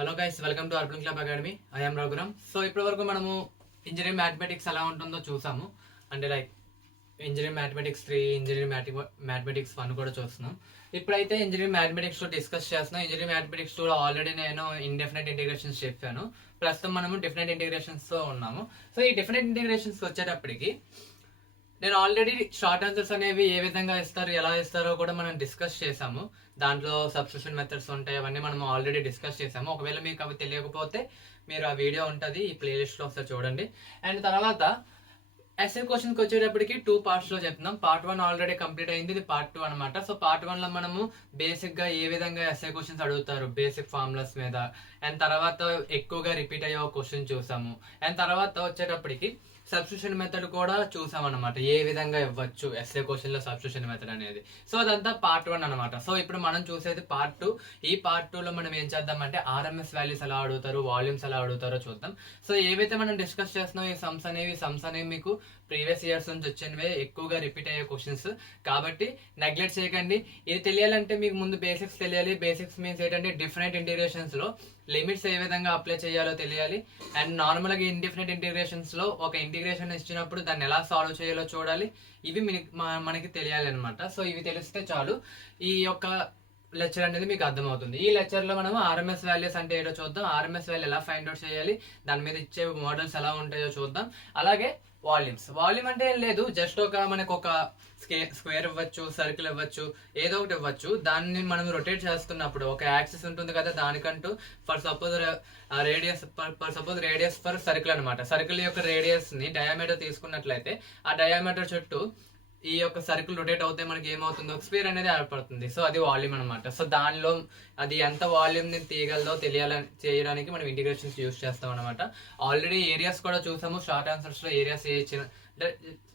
Hello guys, welcome to urban club academy. I am Raghuram. So ఇప్పటి వరకు మనము engineering mathematics ఎలా ఉంటుందో చూసాము. అంటే like engineering mathematics 3, engineering mathematics 1 కూడా చూస్తున్నాం. ఇప్పుడైతే ఇంజనీరింగ్ మ్యాథమెటిక్స్ 2 డిస్కస్ చేస్తున్నాం. ఇంజనీరింగ్ మ్యాథమెటిక్స్ 2 ఆల్రెడీ నేను ఇండెఫినెట్ ఇంటిగ్రేషన్స్ చెప్పాను. ప్రస్తుతం మనము డిఫరెంట్ ఇంటిగ్రేషన్స్తో ఉన్నాము. సో ఈ డిఫరెంట్ ఇంటిగ్రేషన్స్ వచ్చేటప్పటికి నేను ఆల్రెడీ షార్ట్ ఆన్సర్స్ అనేవి ఏ విధంగా ఇస్తారు, ఎలా ఇస్తారో కూడా మనం డిస్కస్ చేసాము. దాంట్లో సబ్స్టిట్యూషన్ మెథడ్స్ ఉంటాయి, అవన్నీ మనం ఆల్రెడీ డిస్కస్ చేసాము. ఒకవేళ మీకు అవి తెలియకపోతే మీరు ఆ వీడియో ఉంటుంది, ఈ ప్లేలిస్ట్లో ఒకసారి చూడండి. అండ్ తర్వాత ఎస్ఏ క్వశ్చన్కి వచ్చేటప్పటికి 2 పార్ట్స్లో చెప్తున్నాం. పార్ట్ 1 ఆల్రెడీ కంప్లీట్ అయింది, ఇది పార్ట్ 2 అనమాట. సో పార్ట్ 1లో మనము బేసిక్గా ఏ విధంగా ఎస్ఏ క్వశ్చన్స్ అడుగుతారు, బేసిక్ ఫార్ములాస్ మీద, అండ్ తర్వాత ఎక్కువగా రిపీట్ అయ్యే ఒక క్వశ్చన్ చూసాము. అండ్ తర్వాత వచ్చేటప్పటికి సబ్స్టిట్యూషన్ మెథడ్ కూడా చూసాం అనమాట, ఏ విధంగా ఇవ్వచ్చు ఎస్ఏ క్వశ్చన్ లో సబ్స్టిట్యూషన్ మెథడ్ అనేది. సో అదంతా పార్ట్ 1 అనమాట. సో ఇప్పుడు మనం చూసేది పార్ట్ 2. ఈ పార్ట్ 2 లో మనం ఏం చేద్దామంటే ఆర్ఎంఎస్ వాల్యూస్ ఎలా అడుగుతారు, వాల్యూమ్స్ ఎలా అడుగుతారో చూద్దాం. సో ఏవైతే మనం డిస్కస్ చేస్తున్నాం, ఈ సమ్స్ అనేవి మీకు ప్రీవియస్ ఇయర్స్ నుంచి వచ్చినవే, ఎక్కువగా రిపీట్ అయ్యే క్వశ్చన్స్ కాబట్టి నెగ్లెక్ట్ చేయకండి. ఇది తెలియాలంటే మీకు ముందు బేసిక్స్ తెలియాలి. బేసిక్స్ మీన్స్ ఏంటంటే డిఫరెంట్ ఇంటిగ్రేషన్స్ లో లిమిట్స్ ఏ విధంగా అప్లై చేయాలో తెలియాలి. అండ్ నార్మల్గా ఇండిఫినెట్ ఇంటిగ్రేషన్స్ లో ఒక ఇంటిగ్రేషన్ ఇచ్చినప్పుడు దాన్ని ఎలా సాల్వ్ చేయాలో చూడాలి. ఇవి మనకి తెలియాలి అనమాట. సో ఇవి తెలిస్తే చాలు, ఈ యొక్క లెక్చర్ అనేది మీకు అర్థమవుతుంది. ఈ లెక్చర్ లో మనం ఆర్ఎంఎస్ వాల్యూస్ అంటే ఏంటో చూద్దాం, ఆర్ఎంఎస్ వాల్యూ ఎలా ఫైండ్ అవుట్ చేయాలి, దాని మీద ఇచ్చే మోడల్స్ ఎలా ఉంటాయో చూద్దాం. అలాగే వాల్యూమ్ అంటే ఏం లేదు, జస్ట్ మనకు ఒక స్క్వేర్ ఇవ్వచ్చు, సర్కిల్ ఇవ్వచ్చు, ఏదో ఒకటి ఇవ్వచ్చు. దాన్ని మనం రొటేట్ చేస్తున్నప్పుడు ఒక యాక్సిస్ ఉంటుంది కదా, దానికంటూ for suppose radius for circle అనమాట. సర్కిల్ యొక్క రేడియస్ ని డయామీటర్ తీసుకున్నట్లయితే ఆ డయామీటర్ చుట్టూ ఈ యొక్క సర్కిల్ రొటేట్ అవుతే మనకి ఏమవుతుంది, ఒక స్క్వేర్ అనేది ఏర్పడుతుంది. సో అది వాల్యూమ్ అనమాట. సో దానిలో అది ఎంత వాల్యూమ్ ని తీయగలదో చేయడానికి మనం ఇంటిగ్రేషన్స్ యూస్ చేస్తాం అనమాట. ఆల్రెడీ ఏరియాస్ కూడా చూసాము. షార్ట్ ఆన్సర్స్ లో ఏరియాస్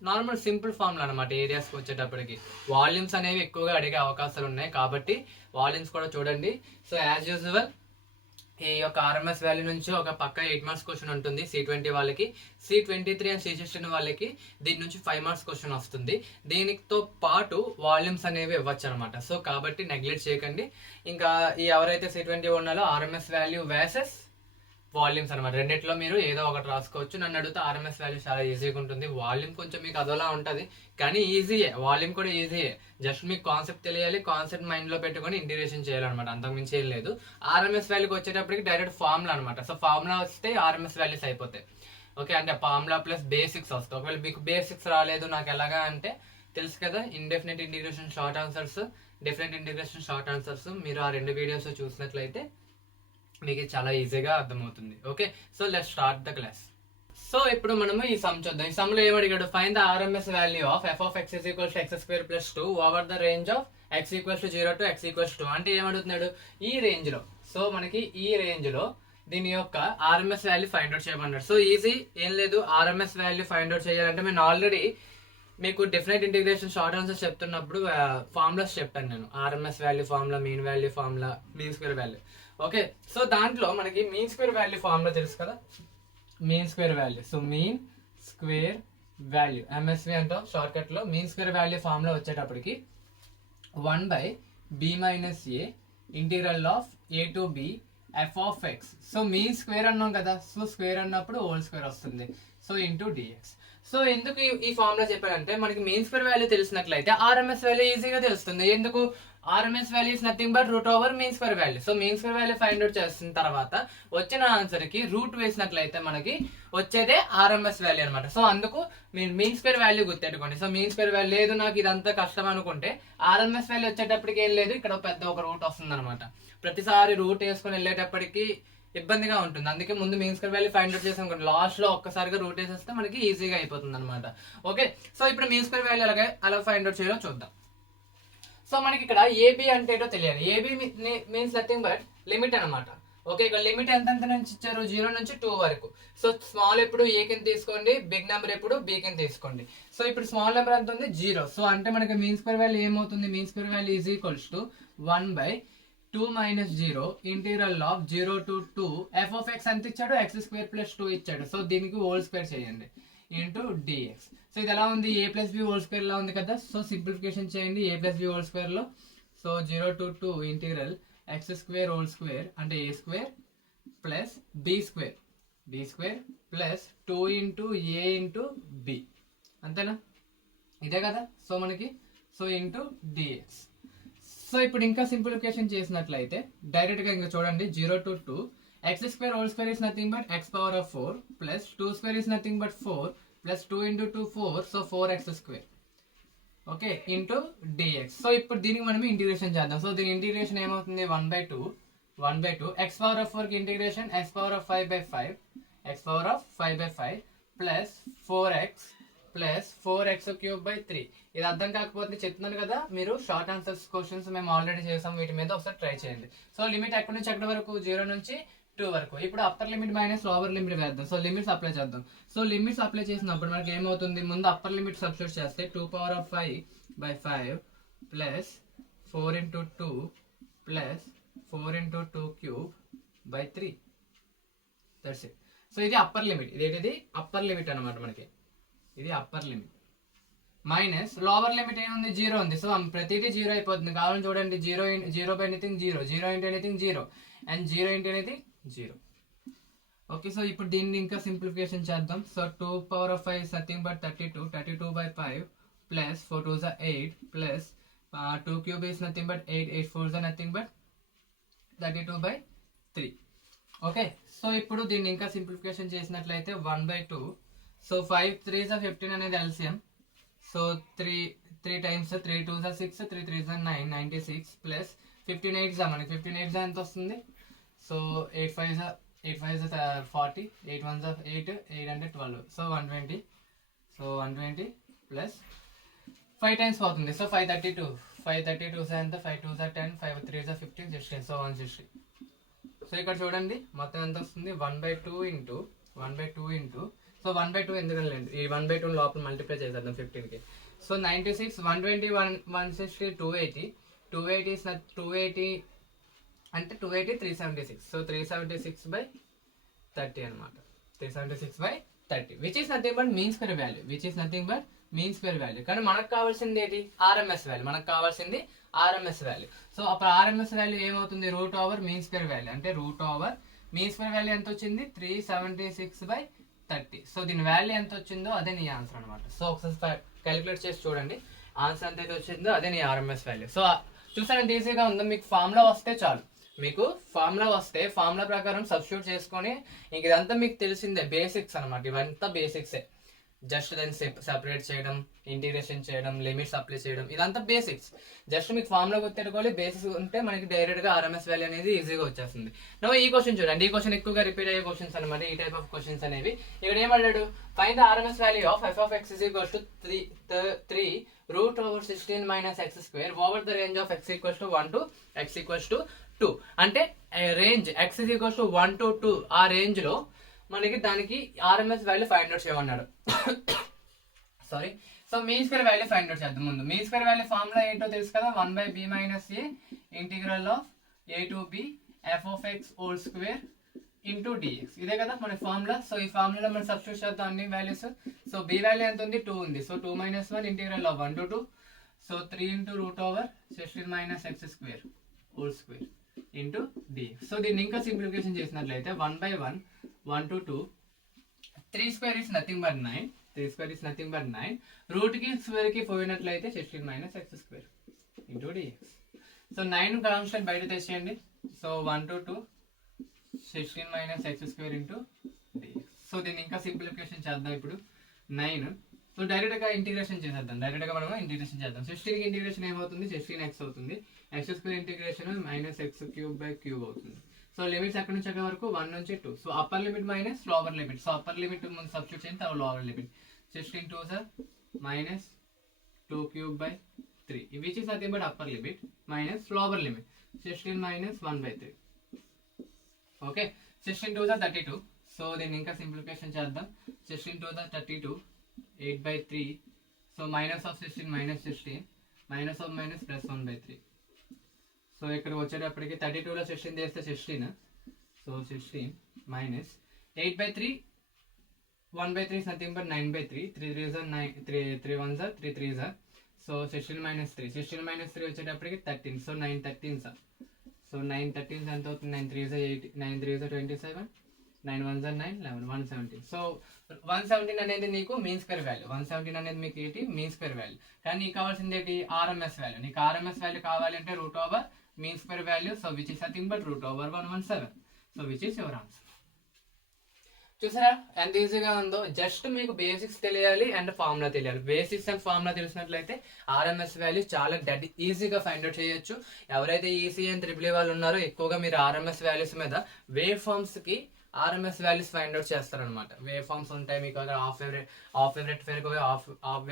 నార్మల్ సింపుల్ ఫార్ములా అనమాట. ఏరియాస్కి వచ్చేటప్పటికి వాల్యూమ్స్ అనేవి ఎక్కువగా అడిగే అవకాశాలు ఉన్నాయి కాబట్టి వాల్యూమ్స్ కూడా చూడండి. సో యాజ్ యూజువల్ ఈ యొక్క ఆర్ఎంఎస్ వాల్యూ నుంచి ఒక పక్క 8 మార్క్స్ క్వశ్చన్ ఉంటుంది C20 వాళ్ళకి, C23 అండ్ C16 వాళ్ళకి దీని నుంచి 5 మార్క్స్ క్వశ్చన్ వస్తుంది. దీనితో పాటు వాల్యూమ్స్ అనేవి ఇవ్వచ్చు అనమాట. సో కాబట్టి నెగ్లెక్ట్ చేయకండి. ఇంకా ఈ ఎవరైతే C20 ఉన్నారో ఆర్ఎంఎస్ వాల్యూ వర్సెస్ వాల్యూమ్స్ అనమాట, రెండిట్లో మీరు ఏదో ఒకటి రాసుకోవచ్చు. నన్ను అడిగితే ఆర్ఎంఎస్ వాల్యూ చాలా ఈజీగా ఉంటుంది, వాల్యూమ్ కొంచెం మీకు అదోలా ఉంటుంది, కానీ ఈజీయే. వాల్యూమ్ కూడా ఈజీయే, జస్ట్ మీకు కాన్సెప్ట్ తెలియాలి, కాన్సెప్ట్ మైండ్ లో పెట్టుకొని ఇంటిగ్రేషన్ చేయాలన్నమాట, అంతకుమించి ఏం లేదు. ఆర్ఎంఎస్ వాల్యూకి వచ్చేటప్పటికి డైరెక్ట్ ఫార్ములా అనమాట. సో ఫార్ములా వస్తే ఆర్ఎంఎస్ వాల్యూస్ అయిపోతాయి. ఓకే, అంటే ఫార్ములా ప్లస్ బేసిక్స్ వస్తాయి. ఒకవేళ మీకు బేసిక్స్ రాలేదు నాకు ఎలాగా అంటే తెలుసు కదా, indefinite integration short answers, different integration short answers, మీరు ఆ 2 వీడియోస్ చూసినట్లయితే మీకు చాలా ఈజీగా అర్థమవుతుంది. Okay, so let's start the class. So ఇప్పుడు మనము ఈ సమ్ చూద్దాం. ఈ సమ్ లో ఏమడిగాడు, find the RMS value of f of x is equal to x² plus 2 over the range of x equals to 0 to x equals to 2. అంటే ఏమడుగుతున్నాడు, ఈ range లో, సో మనకి ఈ రేంజ్ లో దీని యొక్క ఆర్ఎంఎస్ వాల్యూ ఫైండ్ అవుట్ చేయమన్నాడు. So easy, ఏం లేదు. ఆర్ఎంఎస్ వాల్యూ ఫైండ్ అవుట్ చేయాలంటే నేను ఆల్రెడీ మీకు డిఫరెంట్ ఇంటిగ్రేషన్ షార్ట్ ఆన్సర్స్ చెప్తున్నప్పుడు ఫార్ములాస్ చెప్పాను నేను. RMS value formula, mean value formula, mean square value. Okay, so దాంట్లో మనకి మీన్ స్క్వేర్ వాల్యూ ఫార్ములా తెలుసు కదా, mean square value. So mean square value MSV అంటాం షార్ట్ కట్ లో. మీన్ స్క్వేర్ వాల్యూ ఫార్ములా వచ్చేటప్పటికి 1/b - a integral of a to b f of x. So mean square అన్నాం కదా, so square అన్నప్పుడు whole square వస్తుంది, so into dx. So ఎందుకు ఈ formula చెప్పారంటే మనకి మీన్ స్క్వేర్ వాల్యూ తెలిసినట్లయితే ఆర్ఎంఎస్ వాల్యూ ఈజీగా తెలుస్తుంది. ఎందుకు, RMS value is nothing but root over mean square value. So mean square value find out చేసిన తర్వాత వచ్చిన ఆన్సర్ కి రూట్ వేసినట్లయితే మనకి వచ్చేదే ఆర్ఎంఎస్ వాల్యూ అనమాట. సో అందుకు మీరు మీన్ స్క్వేర్ వాల్యూ గుర్తెట్టుకోండి. సో మీన్ స్క్వేర్ వాల్యూ లేదు నాకు ఇదంతా కష్టం అనుకుంటే ఆర్ఎంఎస్ వాల్యూ వచ్చేటప్పటికి ఏం లేదు, ఇక్కడ పెద్ద ఒక రూట్ వస్తుంది అనమాట. ప్రతిసారి రూట్ వేసుకొని వెళ్ళేటప్పటికి ఇబ్బందిగా ఉంటుంది. అందుకే ముందు mean square value find out చేసాం, లాస్ట్ లో ఒక్కసారిగా రూట్ వేసేస్తే మనకి ఈజీగా అయిపోతుంది అనమాట. ఓకే, సో ఇప్పుడు మీన్ స్క్వేర్ వాల్యూ అలా ఫైండ్ అవుట్ చేయాలో చూద్దాం. సో మనకి ఇక్కడ ఏబి అంటే ఏంటో తెలియాలి. A b means nothing but limit అనమాట. ఓకే, ఇక్కడ లిమిట్ ఎంత నుంచి ఇచ్చారు, 0 నుంచి 2 వరకు. సో స్మాల్ ఎప్పుడు ఏ కింద తీసుకోండి, బిగ్ నెంబర్ ఎప్పుడు బి కింద తీసుకోండి. సో ఇప్పుడు స్మాల్ నెంబర్ ఎంత ఉంది, 0. సో అంటే మనకి మీన్ స్క్వేర్ వాల్యూ ఏమవుతుంది, mean square value is equals to 1/2 - 0 integral of 0 to 2 f of x ఎంత ఇచ్చాడు, x² plus 2 ఇచ్చాడు. సో దీనికి హోల్ స్క్వేర్ చేయండి ఇంటూ dx. సో ఇది ఎలా ఉంది, a + b హోల్ స్క్వేర్ లా ఉంది కదా. సో సింప్లిఫికేషన్ చేయండి a + b హోల్ స్క్వేర్ లో. So 0 to 2 integral x² whole square అంటే a² plus b square plus 2 into a into b, అంతేనా? ఇదే కదా. సో మనకి సో ఇంటూ డిఎక్స్. సో ఇప్పుడు ఇంకా సింప్లిఫికేషన్ చేసినట్లయితే డైరెక్ట్గా ఇంకా చూడండి, 0 to 2 x² whole square is nothing but x power of 4 plus 2² is nothing but 4 plus 2 into 2 4, so 4x², okay, into d x. So ఇప్పుడు దీనికి మనం ఇంటిగ్రేషన్ చేద్దాం. సో దీని ఇంటిగ్రేషన్ ఏమవుతుంది, 1/2 x పవర్ ఆఫ్ 4 కి integration x power of 5/5 plus 4x plus 4x³ 3. ఇది అర్థం కాకపోతే చెప్తున్నాను కదా, మీరు షార్ట్ ఆన్సర్స్ క్వశ్చన్స్ మేము ఆల్రెడీ చేసాం, వీటి మీద ఒకసారి ట్రై చేయండి. సో లిమిట్ ఎక్కడి నుంచి ఎక్కడి వరకు, 0 నుంచి 2 వరకు. ఇప్పుడు upper limit minus lower limit వేద్దాం. సో లిమిట్స్ అప్లై చేద్దాం. సో లిమిట్స్ అప్లై చేసినప్పుడు మనకి ఏమవుతుంది, ముందు అప్పర్ లిమిట్ సబ్స్టిట్యూట్ చేస్తే 2^5/5 plus 4 into 2 plus 4 into 2³ 3. That's it. So ఇది అప్పర్ లిమిట్, ఇదేంటిది అప్పర్ లిమిట్ అనమాట. మనకి ఇది upper limit. Minus lower limit ఏముంది, 0 ఉంది. సో ప్రతిదీ 0 అయిపోతుంది. కావాలని చూడండి, 0 by anything 0, 0 into anything 0, and 0 into anything 0. Okay, so ఇప్పుడు దీన్ని ఇంకా సింప్లిఫికేషన్ చేద్దాం. So 2^5 is nothing but 32/5 plus 4 2s are 8 plus 2³ is nothing but 8 4s are nothing but 32/3. Okay, so ఇప్పుడు దీన్ని ఇంకా సింప్లిఫికేషన్ చేసినట్లయితే 1/2. సో 5 3s are 15 అనేది LCM. So 3 times 3 2s are 6, 3 3s are 9, 96 plus 15 8s మనకి 15 8s ఎంత వస్తుంది. So 8 5s are 40, 8 1s are 8, 812. So 120. So 120 plus 5 times పోతుంది. So 532 532s ఎంత, 5 2s are 10, 5 3s are 15, 16. So 160. So ఇక్కడ చూడండి మొత్తం ఎంత వస్తుంది, 1/2 ఇంటూ సో 1/2 ఎందుకంటే ఈ 1/2 లోపల మల్టిప్లై చేసేద్దాం 15కి. సో 96 120 160 280 అంటే 280 376. సో 376/30 అనమాట. 376/30 which is nothing but mean square value. కానీ మనకు కావాల్సింది ఏంటి, ఆర్ఎంఎస్ వాల్యూ. సో అప్పుడు ఆర్ఎంఎస్ వాల్యూ ఏమవుతుంది, √ఓవర్ మీన్ స్క్వేర్ వాల్యూ. అంటే √ఓవర్ మీన్ స్క్వేర్ వాల్యూ ఎంత వచ్చింది, 376/30. సో దీని వాల్యూ ఎంత వచ్చిందో అదే నీ ఆన్సర్ అనమాట. సో ఒకసారి క్యాలిక్యులేట్ చేసి చూడండి, ఆన్సర్ ఎంత అయితే వచ్చిందో అదే నీ ఆర్ఎంఎస్ వాల్యూ. సో చూసాను ఎంత ఈజీగా ఉందో. మీకు ఫార్ములా వస్తే చాలు, ఫార్ములా ప్రకారం సబ్స్టిట్యూట్ చేసుకొని ఇంక ఇదంతా మీకు తెలిసిందే, బేసిక్స్ అనమాట. ఇవంతా బేసిక్సే. జస్ట్ దాన్ని సెపరేట్ చేయడం, ఇంటిగ్రేషన్ చేయడం, లిమిట్స్ అప్లై చేయడం, ఇదంతా బేసిక్స్. జస్ట్ మీకు ఫార్ములా గుర్తెట్టుకోవాలి, బేసిక్స్ ఉంటే మనకి డైరెక్ట్ గా ఆర్ఎంఎస్ వాల్యూ అనేది ఈజీగా వచ్చేస్తుంది. నో ఈ క్వశ్చన్ చూడండి, ఈ క్వశ్చన్ ఎక్కువగా రిపీట్ అయ్యే క్వశ్చన్స్ అనమాట. ఈ టైప్ ఆఫ్ క్వశ్చన్స్ అనేవి. ఇక్కడ ఏమన్నాడు, find the RMS value of f(x) = 3√16 - x² over the range of x = 1 to x = 2. అంటే రేంజ్ x = 1 to 2 ఆ రేంజ్ లో మనకి దానికి ఆర్ఎంఎస్ వాల్యూ ఫైండ్ అవుట్ చేయమన్నాడు. Sorry. So mean square value find out చేద్దాం. ముందు మీన్ స్క్వేర్ వాల్యూ ఫార్ములా ఏంటో తెలుసు కదా, 1/b - a integral of a to b f(x) whole square into dx. ఇదే కదా మన ఫార్ములా. సో ఈ ఫార్ములాలో మనం సబ్స్టిట్యూట్ చేద్దాం అన్ని వాల్యూస్. సో b వాల్యూ ఎంత ఉంది, 2 ఉంది. So 2 - 1 integral of 1 to 2. So 3 into √16 - x² whole square into dx. So దీన్ని ఇంకా సింప్లిఫికేషన్ చేసినట్లయితే 1/1 1 to 2 3² is nothing but 9. Route కి స్క్వేర్ కి పోయినట్లయితే 16 - x² into dx. So 9 constant బయట తెచ్చేయండి. So 1 to 2 16 - x² into dx. So దీన్ని ఇంకా సింప్లిఫికేషన్ చేద్దాం. ఇప్పుడు 9. సో డైరెక్ట్ గా ఇంటిగ్రేషన్ చేసేద్దాం. మనం ఇంటిగ్రేషన్ చేద్దాం. 16 కి ఇంటిగ్రేషన్ ఏమవుతుంది, 16x అవుతుంది. x² ఇంటిగ్రేషన్ -x³ అవుతుంది. సో లిమిట్స్ ఎక్కడి నుంచి ఎక్కడి వరకు, 1 నుంచి 2. So upper limit minus lower limit. So upper limit ముందు సబ్స్టిట్యూట్ చేయండి, తర్వాత lower limit. 16 2s are -2³ 3 which is nothing but upper limit minus lower limit. 16 - 1/3. Okay, 16 2s are 32. So దీన్ని ఇంకా సింప్లిఫికేషన్ చేద్దాం. 16 2s are 32, 8/3. So minus of 16 -16, minus of minus plus 1/3. So ఇక్కడ వచ్చేటప్పటికి 32లో 16 చేస్తే 16. So 16 minus 8/3, 1/3 is nothing but 9/3. 3 3s are 9, 3 1s are 3 3s are. So 16 - 3 వచ్చేటప్పటికి 13. So 9 13s are. So 9 13 ఎంత అవుతుంది, 9 3 9 3 27, 9 1 9 11 117. So 117 అనేది నీకు మీన్ స్క్వేర్ వాల్యూ, 117 అనేది మీకు ఏంటి మీన్ స్క్వేర్ వాల్యూ. కానీ నీకు కావాల్సింది ఏంటి ఆర్ఎంఎస్ వాల్యూ. నీకు ఆర్ఎంఎస్ వాల్యూ కావాలి అంటే root over mean square value, so which is nothing but root over 117. So which is your answer. చూసారా ఎంత ఈజీగా ఉందో. జస్ట్ మీకు బేసిక్స్ తెలియాలి అండ్ ఫార్ములా తెలియాలి. బేసిక్స్ అండ్ ఫార్ములా తెలిసినట్లయితే ఆర్ఎంఎస్ వాల్యూ చాలా ఈజీగా ఫైండ్ అవుట్ చేయొచ్చు. ఎవరైతే ఈసీ అండ్ ట్రిపుల్ వాళ్ళు ఉన్నారో ఎక్కువగా మీరు ఆర్ఎంఎస్ వాల్యూస్ మీద వేవ్ ఫార్మ్స్ కి ఆర్ఎంఎస్ వాల్యూస్ ఫైండ్ అవుట్ చేస్తారనమాట. వేవ్ ఫార్మ్స్ ఉంటాయి మీకు, హాఫ్ వేవ్ రెక్టిఫైర్ కి హాఫ్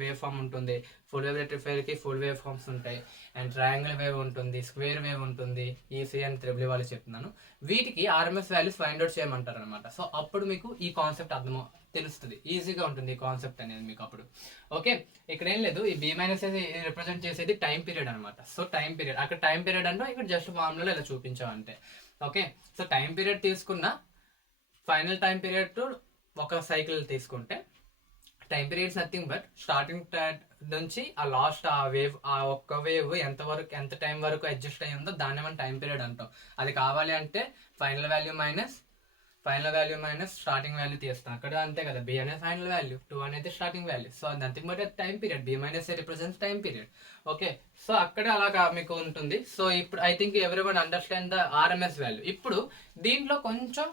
వేవ్ ఫార్మ్ ఉంటుంది, ఫుల్ వేవ్ రెక్టిఫైర్ కి ఫుల్ వేవ్ ఫార్మ్స్ ఉంటాయి, అండ్ ట్రయాంగిల్ వేవ్ ఉంటుంది, స్క్వేర్ వేవ్ ఉంటుంది. ఈసీ అండ్ ట్రిపుల్ వాళ్ళు చెప్తున్నాను. వీటికి ఆర్ఎంఎస్ వాల్యూస్ ఫైండ్ అవుట్ చేయమంటారు అనమాట. సో అప్పుడు మీకు ఈ కాన్సెప్ట్ తెలుస్తుంది, ఈజీగా ఉంటుంది ఈ కాన్సెప్ట్ అనేది మీకు అప్పుడు. ఓకే, ఇక్కడ ఏం లేదు, ఈ బి మైనస్ రిప్రజెంట్ చేసేది టైం పీరియడ్ అనమాట. సో టైం పీరియడ్, అక్కడ టైం పీరియడ్ అంటే ఇక్కడ జస్ట్ ఫార్ములాలో ఇలా చూపించామంటే. ఓకే, సో టైం పీరియడ్ తీసుకున్న ఫైనల్ టైం పీరియడ్ ఒక సైకిల్ తీసుకుంటే time periods nothing but starting నుంచి ఆ లాస్ట్ ఆ ఒక్క వేవ్ ఎంత టైం వరకు అడ్జస్ట్ అయ్యి ఉందో దాన్ని మనం టైం పీరియడ్ అంటాం. అది కావాలి అంటే final value minus starting value తీస్తాం. అక్కడ అంతే కదా, బి అనేది ఫైనల్ వాల్యూ, 2 అనేది starting value. So nothing but time period, b minus represents time period. Okay, so అక్కడ అలాగా మీకు ఉంటుంది. సో ఇప్పుడు I think everyone understand the RMS value. ఇప్పుడు దీంట్లో కొంచెం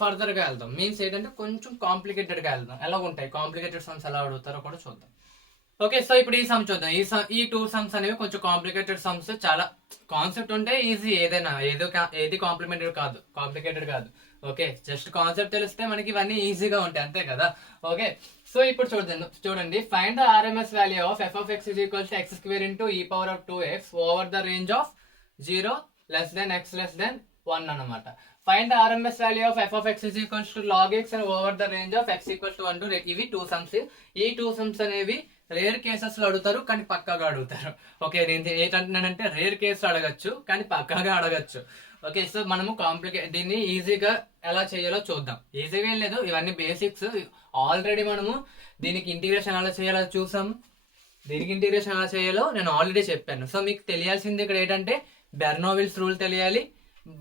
ఫర్దర్ గా వెళ్దాం. మీన్స్ ఏంటంటే కొంచెం కాంప్లికేటెడ్ గా వెళ్దాం. ఎలా ఉంటాయి కాంప్లికేటెడ్ సమ్స్ ఎలా అడుగుతారో కూడా చూద్దాం. ఓకే, సో ఇప్పుడు ఈ సమ్ చూద్దాం. ఈ 2 సమ్స్ అనేవి కొంచెం కాంప్లికేటెడ్ సమ్స్. చాలా కాన్సెప్ట్ ఉంటే ఈజీ, ఏదైనా ఏది కాంప్లికేటెడ్ కాదు. ఓకే, జస్ట్ కాన్సెప్ట్ తెలిస్తే మనకి ఇవన్నీ ఈజీగా ఉంటాయి, అంతే కదా. ఓకే, సో ఇప్పుడు చూడండి find the RMS value of f of x is equals to x square into e power of 2x over the range of 0 less than x less than 1 అన్నమాట. Find the RMS value of f of x is equals to log x and over the range of x equals to 1 to ఇవి 2 sums. ఈ 2 sums అనేవి rare cases లో అడుగుతారు కానీ పక్కాగా అడుగుతారు. Okay, నేను ఏంటంటున్నానంటే రేర్ కేసు అడగచ్చు కానీ పక్కాగా అడగచ్చు. ఓకే, సో మనము దీన్ని ఈజీగా ఎలా చేయాలో చూద్దాం. ఈజీగా ఏం లేదు, ఇవన్నీ బేసిక్స్. ఆల్రెడీ మనము దీనికి ఇంటిగ్రేషన్ ఎలా చేయాలో చూసాం. దీనికి ఇంటిగ్రేషన్ ఎలా చేయాలో నేను ఆల్రెడీ చెప్పాను. సో మీకు తెలియాల్సింది ఇక్కడ ఏంటంటే బెర్నోవిల్స్ రూల్ తెలియాలి,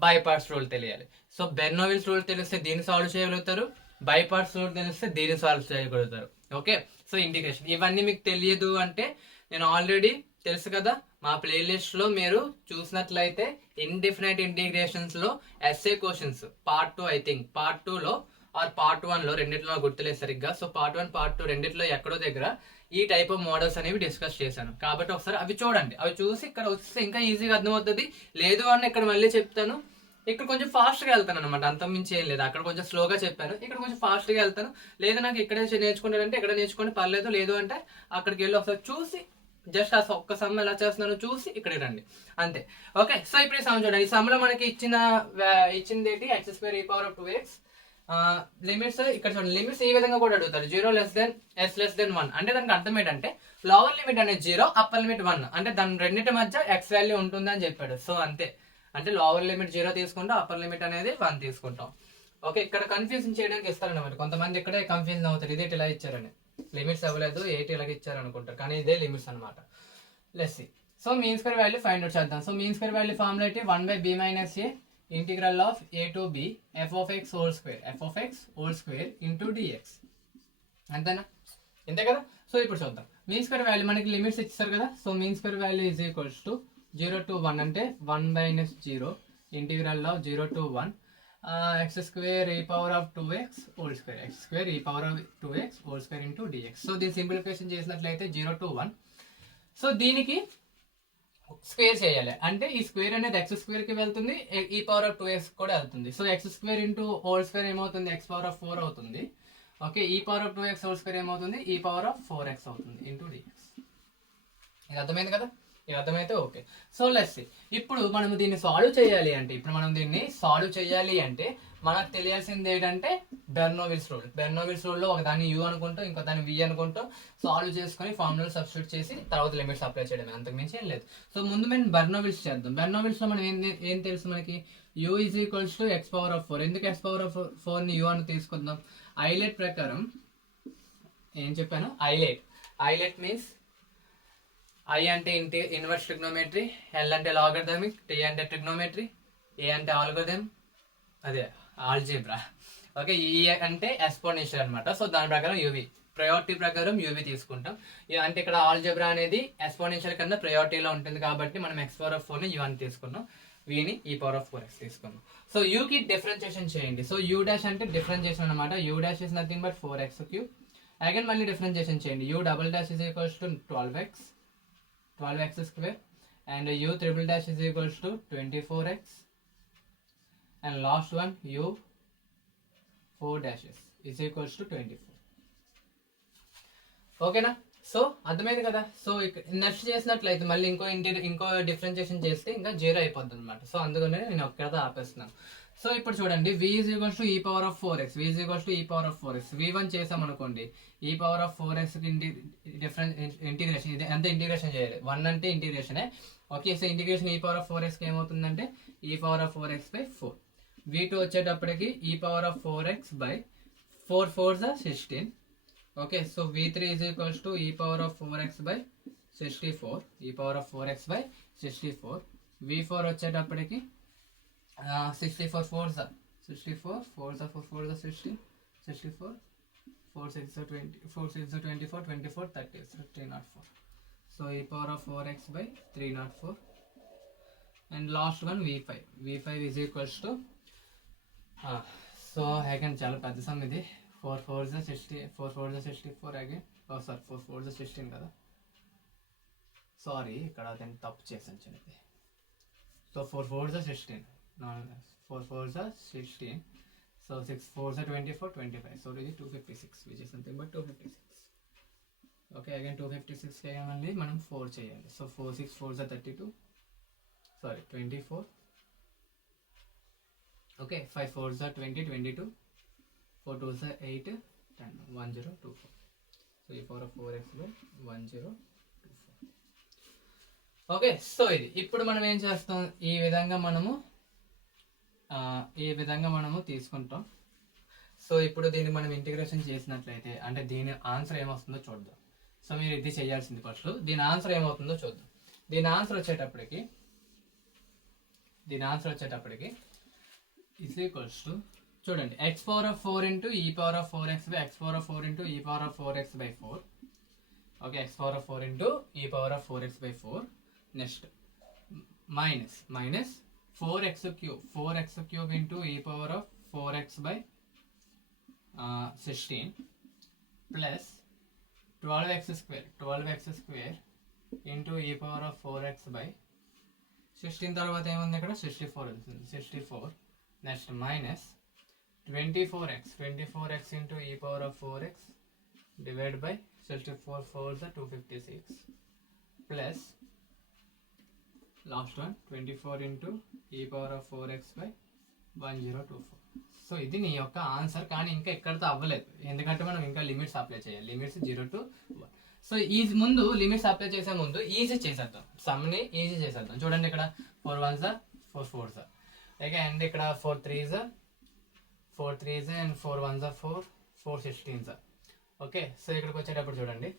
బైపార్ట్స్ రూల్ తెలియాలి. సో బెర్నోవిల్స్ రూల్ తెలిస్తే దీన్ని సాల్వ్ చేయగలుగుతారు, బైపార్ట్స్ రూల్ తెలిస్తే దీన్ని సాల్వ్ చేయగలుగుతారు. ఓకే, సో ఇంటిగ్రేషన్ ఇవన్నీ మీకు తెలియదు అంటే నేను ఆల్రెడీ తెలుసు కదా, మా ప్లేలిస్ట్ లో మీరు చూసినట్లయితే ఇండిఫినైట్ ఇంటిగ్రేషన్స్ లో S A questions part 2 I think part 2 లో ఆర్ పార్ట్ 1 లో రెండిట్లో గుర్తులేదు సరిగ్గా. సో పార్ట్ 1 పార్ట్ 2 రెండిట్లో ఎక్కడో దగ్గర ఈ టైప్ ఆఫ్ మోడల్స్ అనేవి డిస్కస్ చేశాను. కాబట్టి ఒకసారి అవి చూడండి, అవి చూసి ఇక్కడ వస్తే ఇంకా ఈజీగా అర్థమవుతుంది. లేదు అని ఇక్కడ మళ్ళీ చెప్తాను. ఇక్కడ కొంచెం ఫాస్ట్గా వెళ్తాను అనమాట, అంత మించి ఏం లేదు. అక్కడ కొంచెం స్లోగా చెప్పాను, ఇక్కడ కొంచెం ఫాస్ట్గా వెళ్తాను. లేదా నాకు ఇక్కడే నేర్చుకుంటానంటే ఇక్కడ నేర్చుకోండి పర్లేదు, లేదు అంటే అక్కడికి వెళ్ళి ఒకసారి చూసి జస్ట్ ఆ ఒక్క సమ్ ఎలా చేస్తున్నానో చూసి ఇక్కడికి రండి, అంతే. ఓకే, సో ఇప్పుడు ఈ సమ్ చూడండి. ఈ సమ్ లో మనకి ఇచ్చింది ఏంటి, x² e power of 2x. Limits ఇక్కడ చూడండి, లిమిట్స్ ఈ విధంగా కూడా అడుగుతారు, 0 less than s less than 1. అంటే దానికి అర్థం ఏంటంటే లోవర్ లిమిట్ అనేది 0, అప్పర్ లిమిట్ 1. అంటే దాని రెండింటి మధ్య x వాల్యూ ఉంటుంది అని చెప్పాడు. సో అంతే, అంటే లోవర్ లిమిట్ 0 తీసుకుంటాం, అప్పర్ లిమిట్ అనేది 1 తీసుకుంటాం. ఓకే, ఇక్కడ కన్ఫ్యూజన్ చేయడానికి ఇస్తారన్నమాట. కొంతమంది ఇక్కడే కన్ఫ్యూజన్ అవుతారు, ఇదేంటి ఇలా ఇచ్చారని. లిమిట్స్ అవ్వలేదు, 8 ఇలాగ ఇచ్చారు అనుకుంటారు, కానీ ఇదే లిమిట్స్ అనమాట. Let's see. So mean square value find out చేద్దాం. So mean square value formula ఏంటి, 1/b - a integral of a to b f of x whole square into dx. అంతేనా, ఇంతే కదా. సో ఇప్పుడు చూద్దాం మీన్ స్క్వేర్ వాల్యూ. మనకి limits ఇచ్చారు కదా. So mean square value is equals to 0 to 1 అంటే 1 - 0 integral of 0 to 1 x² e power of 2x whole square, x² e power of 2x whole square into dx. So దీని simplification చేసినట్లయితే 0 to 1. So దీనికి square చేయాలి అంటే ఈ square అనేది x² కి వెళ్తుంది, e power of 2x కూడా వెళ్తుంది. So x² into whole square ఏమవుతుంది, x power of 4 అవుతుంది. Okay, e power of 2x whole square ఏమవుతుంది, e power of 4x అవుతుంది ఇంటూ dx. ఇది అర్థమైంది కదా, ఇది అర్థమైతే ఓకే. So let's see. ఇప్పుడు మనం దీన్ని సాల్వ్ చేయాలి అంటే మనకు తెలియాల్సింది ఏంటంటే బెర్నోవిల్స్ రూల్. బెర్నోవిల్స్ రూల్లో ఒక దాన్ని u అనుకుంటాం, ఇంకో దాన్ని v అనుకుంటాం. సాల్వ్ చేసుకొని ఫార్ములా సబ్స్టిట్యూట్ చేసి తర్వాత లిమిట్స్ అప్లై చేయడమే, అంతకు మించి ఏం లేదు. సో ముందు మేము బెర్నోవిల్స్ చేద్దాం. బెర్నోవిల్స్ లో మనం ఏం తెలుసు మనకి, u is equals to x power of 4. ఎందుకు x power of 4 ని u అని తీసుకుందాం, ఐలెట్ ప్రకారం ఏం చెప్పాను, ఐలెట్ మీన్స్ ఐ అంటే ఇన్వర్స్ ట్రిగ్నోమెట్రీ, ఎల్ అంటే లాగరిథమిక్, టీ అంటే ట్రిగ్నోమెట్రీ, ఏ అంటే ఆల్గోరిథం, అదే ఆల్జీబ్రా. ఓకే, ఈ అంటే ఎక్స్పోనెన్షియల్ అనమాట. సో దాని ప్రకారం యూవి, ప్రయారిటీ ప్రకారం యూవి తీసుకుంటాం. అంటే ఇక్కడ ఆల్జీబ్రా అనేది ఎక్స్పోనెన్షియల్ కన్నా ప్రయారిటీలో ఉంటుంది కాబట్టి మనం x⁴ ని యూ అని తీసుకున్నాం, విని e⁴x తీసుకున్నాం. సో యూకి డిఫరెన్షియేషన్ చేయండి. సో యూ డాష్ అంటే డిఫరెన్షియేషన్ అనమాట. You dash is nothing but 4x³ again మళ్ళీ డిఫరెన్షియేషన్ చేయండి. You double dash is equals to 12x² and you triple dash is equals to 24x and last one u 4 dashes is equals to 24. ఓకేనా? So అర్థమైంది కదా. So next చేసినట్లయితే మళ్ళీ ఇంకో differentiation చేస్తే ఇంకా 0 అయిపోద్ది అనమాట. సో అందుకనే నేను ఒక్కదా ఆపేస్తున్నాను. సో ఇప్పుడు చూడండి, v is equals to e⁴4x, v is equals to e⁴4x, v1 చేసాం అనుకోండి, e⁴4x ఇంటిగ్రేషన్, ఇది ఎంత ఇంటిగ్రేషన్ చేయాలి, 1 అంటే ఇంటిగ్రేషనే. ఓకే, సో ఇంటిగ్రేషన్ e⁴4x ఏమవుతుందంటే e⁴4x/4. v2 వచ్చేటప్పటికి e⁴4x by 4 4s are 16. Okay, so v3 is equals to e⁴4x by 64, e⁴4x by 64. v4 వచ్చేటప్పటికి 64 4s are 64, 4s are 4 4s are 16, 64, 4 6 are 20, 4 6 are 24, 24 30, so 304. So e⁴4x by 304. And last one v5 is equals to so again చాలా పెద్ద some ఇది. 4 4s are 60, 4 4s are 64 again. Sorry 4 4s are 16 కదా, sorry ఇక్కడ నేను తప్పు చేశాను చిన్నది. So 4 4s are 16, 4 4s are 16, so 6 4s are 24, 25, so ఇది 256 which is nothing but 256. Okay, again 256 చేయాలండి, మనం 4 చేయాలి. So 4 6 4s are 32, sorry 24. Okay, 5 4s are 20, 22, 4 2s are 8, 10, 1024. So e⁴4x by 1024. Okay, so ఇది ఇప్పుడు మనం ఏం చేస్తాం, ఈ విధంగా మనము తీసుకుంటాం. సో ఇప్పుడు దీన్ని మనం ఇంటిగ్రేషన్ చేసినట్లయితే అంటే దీని ఆన్సర్ ఏమొస్తుందో చూద్దాం. సో మీరు ఇది చేయాల్సింది ఫస్ట్, దీని ఆన్సర్ ఏమవుతుందో చూద్దాం. దీని ఆన్సర్ వచ్చేటప్పటికి is equals to, చూడండి, x⁴4 into e⁴4x by x⁴4 into e⁴4x by 4. Okay, x⁴4 into e⁴4x by 4. Next minus 4x³ into e⁴4x by 16 plus 12x² into e⁴4x by 16 తర్వాత ఏముంది ఇక్కడ 64 ఉంటుంది, 64. Next minus 24x into e⁴4x divided by 64 4s are 256 plus last one 24 into e⁴4x by 1024. So ఇది నీ యొక్క answer. కానీ ఇంకా ఎక్కడితో అవ్వలేదు, ఎందుకంటే మనం ఇంకా లిమిట్స్ అప్లై చేయాలి, లిమిట్స్ 0 to 1. సో ఈజీ ముందు లిమిట్స్ అప్లై చేసే ముందు ఈజీ చేసేద్దాం, సమ్ని ఈజీ చేసేద్దాం. చూడండి, ఇక్కడ 4 1s are 4 4s are, okay, and ఇక్కడ 4 3s are 4 3s and 4 1s are 4 4 16s are. Okay, so ఇక్కడికి వచ్చేటప్పుడు చూడండి,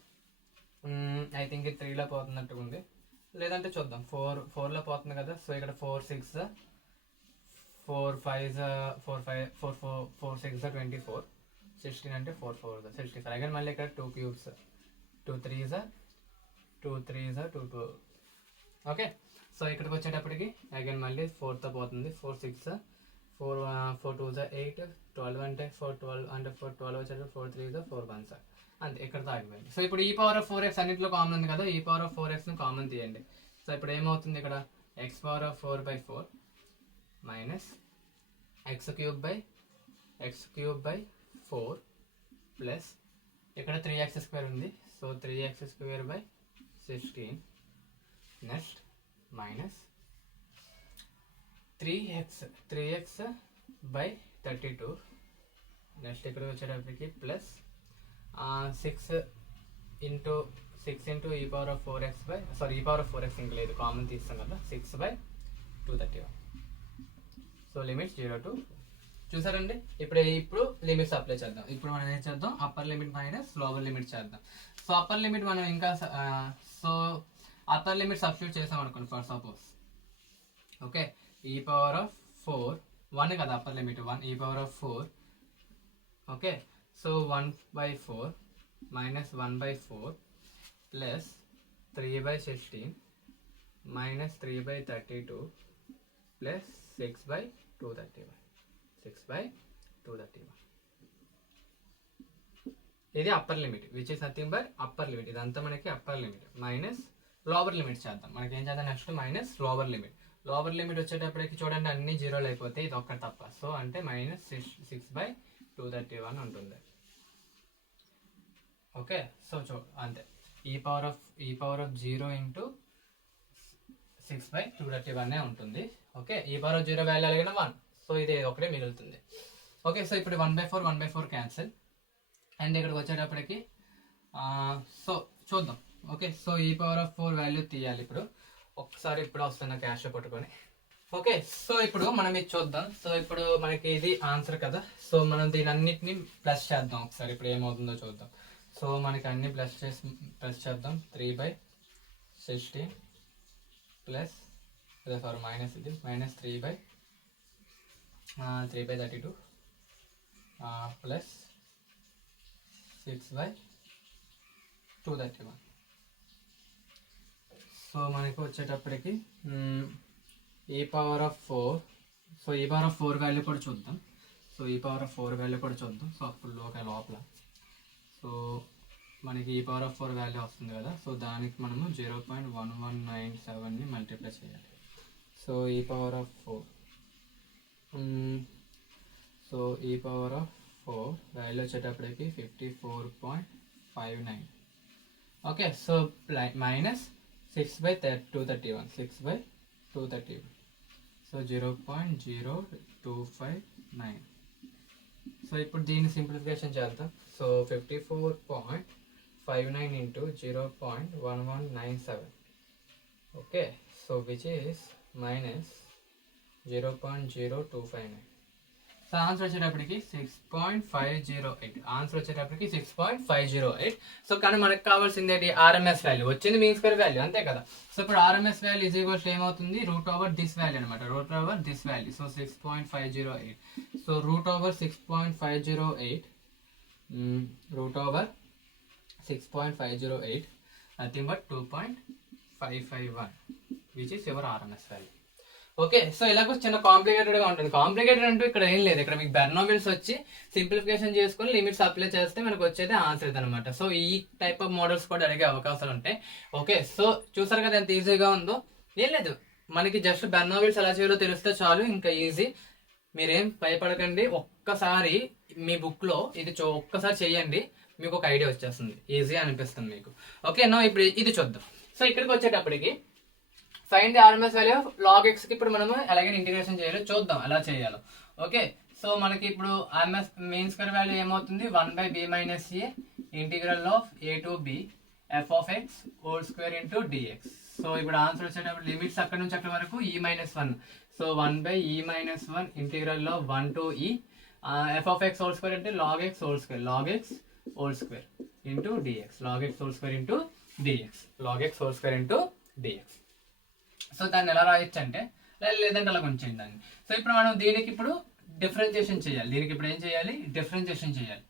ఐ థింక్ ఇది 3లో పోతున్నట్టుగా ఉంది, లేదంటే చూద్దాం. 4లో పోతుంది కదా. సో ఇక్కడ 4 6 4 5 4 6 24, 16 అంటే 4 4 64. అగైన్ మళ్ళీ ఇక్కడ 2 cubes, 2 3s 2 2. ఓకే, సో ఇక్కడికి వచ్చేటప్పటికి అగైన్ మళ్ళీ 4తో పోతుంది. 4 6 4 2s 8, 12 అంటే 4 12 అంటే 4 12 వచ్చేటప్పుడు 4 3s 4 1s అంతే, ఇక్కడతో ఆగిపోయింది. సో ఇప్పుడు e⁴4x అన్నింటిలో కామన్ ఉంది కదా, e⁴4xని కామన్ తీయండి. సో ఇప్పుడు ఏమవుతుంది, ఇక్కడ x⁴4 by 4 minus x³ by 4 plus ఇక్కడ 3x² ఉంది, so 3x² by 16 next minus 3x by 32 next ఇక్కడ వచ్చేటప్పటికి plus 6 into e⁴4x by e⁴4x ఇంకా లేదు, కామన్ తీస్తాం కదా, 6 by 231. సో లిమిట్స్ 0 to, చూసారండి. ఇప్పుడు లిమిట్స్ అప్లై చేద్దాం. ఇప్పుడు మనం ఏం చేద్దాం, upper limit minus lower limit చేద్దాం. సో అప్పర్ లిమిట్ మనం ఇంకా సో అప్పర్ లిమిట్ సబ్స్టిట్యూట్ చేసాం అనుకోండి ఫర్ సపోజ్. ఓకే, e⁴ 1 కదా upper limit 1 e⁴. Okay, so 1/4 minus 1/4 plus 3/16 minus 3/32 plus 6/231. 6/231 ఇది upper limit which is nothing but upper limit. ఇదంతా మనకి upper limit minus lower limit చేద్దాం. మనకి ఏం చేద్దాం next minus lower limit. Lower limit వచ్చేటప్పటికి చూడండి అన్ని జీరోలు అయిపోతాయి, ఇది ఒక్కటి తప్ప. సో అంటే minus 6/231 ఉంటుంది. ఓకే, సో అంతే e⁴ ఇంటూ 6/231 ఉంటుంది. ఓకే, e⁴ వాల్యూ అడిగిన 1, సో ఇది ఒకటే మిగులుతుంది. ఓకే, సో ఇప్పుడు 1/4 క్యాన్సిల్. అండ్ ఇక్కడికి వచ్చేటప్పటికి సో చూద్దాం. ఓకే, సో e⁴ వాల్యూ తీయాలి ఇప్పుడు. ఒకసారి ఇప్పుడు వస్తున్న క్యాష్ పట్టుకొని. ఓకే, సో ఇప్పుడు మనం ఇది చూద్దాం. సో ఇప్పుడు మనకి ఇది ఆన్సర్ కదా, సో మనం దీని అన్నిటిని ప్లస్ చేద్దాం ఒకసారి. ఇప్పుడు ఏమవుతుందో చూద్దాం. సో మనకి అన్ని ప్లస్ చేద్దాం. 3/16 ప్లస్ మైనస్ ఇది మైనస్ 3/32 ప్లస్ 6/231. సో మనకు వచ్చేటప్పటికి e⁴. సో e⁴ వాల్యూ కూడా చూద్దాం. సో e⁴ వాల్యూ కూడా చూద్దాం. సో అప్పుడు లోపల సో మనకి e⁴ వాల్యూ వస్తుంది కదా, సో దానికి మనము 0.1197ని మల్టిప్లై చేయాలి. So e⁴. So e⁴ value వచ్చేటప్పటికి 54.59. Okay, so minus 6/231. 6/231. So 0.0259. So ఇప్పుడు దీన్ని సింప్లిఫికేషన్ చేద్దాం. So 54.59 into 0.1197. Okay, so which is minus 0.0259. So answer వచ్చేటప్పటికి 6.508. ఆన్సర్ వచ్చేటప్పటికి 6.508. సో కానీ మనకు కావాల్సింది ఏంటి, ఆర్ఎంఎస్ వాల్యూ వచ్చింది, మీన్ స్క్వేర్ వాల్యూ అంతే కదా. సో ఇప్పుడు ఆర్ఎంఎస్ వాల్యూ ఈజ్ ఈక్వల్స్ ఏమవుతుంది, √this వాల్యూ అనమాట. √this value. So 6.508. So √6.508 √6.508 nothing but 2.551 which is your RMS value. Okay, so ఇలాగ చిన్న కాంప్లికేటెడ్గా ఉంటుంది. కాంప్లికేటెడ్ అంటూ ఇక్కడ ఏం లేదు. ఇక్కడ మీకు బెర్నోబిల్స్ వచ్చి సింప్లిఫికేషన్ చేసుకుని లిమిట్స్ అప్లై చేస్తే మనకు వచ్చేది ఆన్సర్ ఇది అనమాట. సో ఈ టైప్ ఆఫ్ మోడల్స్ కూడా అడిగే అవకాశాలు ఉంటాయి. ఓకే, సో చూసారు కదా ఎంత ఈజీగా ఉందో. ఏం లేదు, మనకి జస్ట్ బెర్నోబిల్స్ ఎలా చేయాలో తెలిస్తే చాలు, ఇంకా ఈజీ. మీరేం భయపడకండి. ఒక్కసారి మీ బుక్లో ఇది ఒక్కసారి చేయండి, మీకు ఒక ఐడియా వచ్చేస్తుంది, ఈజీ అనిపిస్తుంది మీకు. ఓకే, నో ఇప్పుడు ఇది చూద్దాం. సో ఇక్కడికి వచ్చేటప్పటికి find the RMS value of log x కి ఇప్పుడు మనము ఎలాగే ఇంటిగ్రేషన్ చేయాలో చూద్దాం, ఎలా చేయాలో. ఓకే, సో మనకి ఇప్పుడు ఆర్ఎంఎస్ మీన్ స్క్వేర్ వాల్యూ ఏమవుతుంది, 1/b - a integral of a to b f(x) whole square into dx. So ఇప్పుడు ఆన్సర్ వచ్చేటప్పుడు లిమిట్స్ అక్కడ నుంచి అక్కడ వరకు e-1. So 1/e-1 integral of 1 to e f(x) whole square అంటే log x whole square, log x whole square into dx, log x whole square into dx, log x whole square into dx. So దాన్ని ఎలా రాయొచ్చు అంటే, లేదంటే అలా ఉంచేయండి దాన్ని. So ఇప్పుడు మనం దీనికి ఇప్పుడు డిఫరెన్షియేషన్ చేయాలి. దీనికి ఇప్పుడు ఏం చేయాలి, డిఫరెన్షియేషన్ చేయాలి,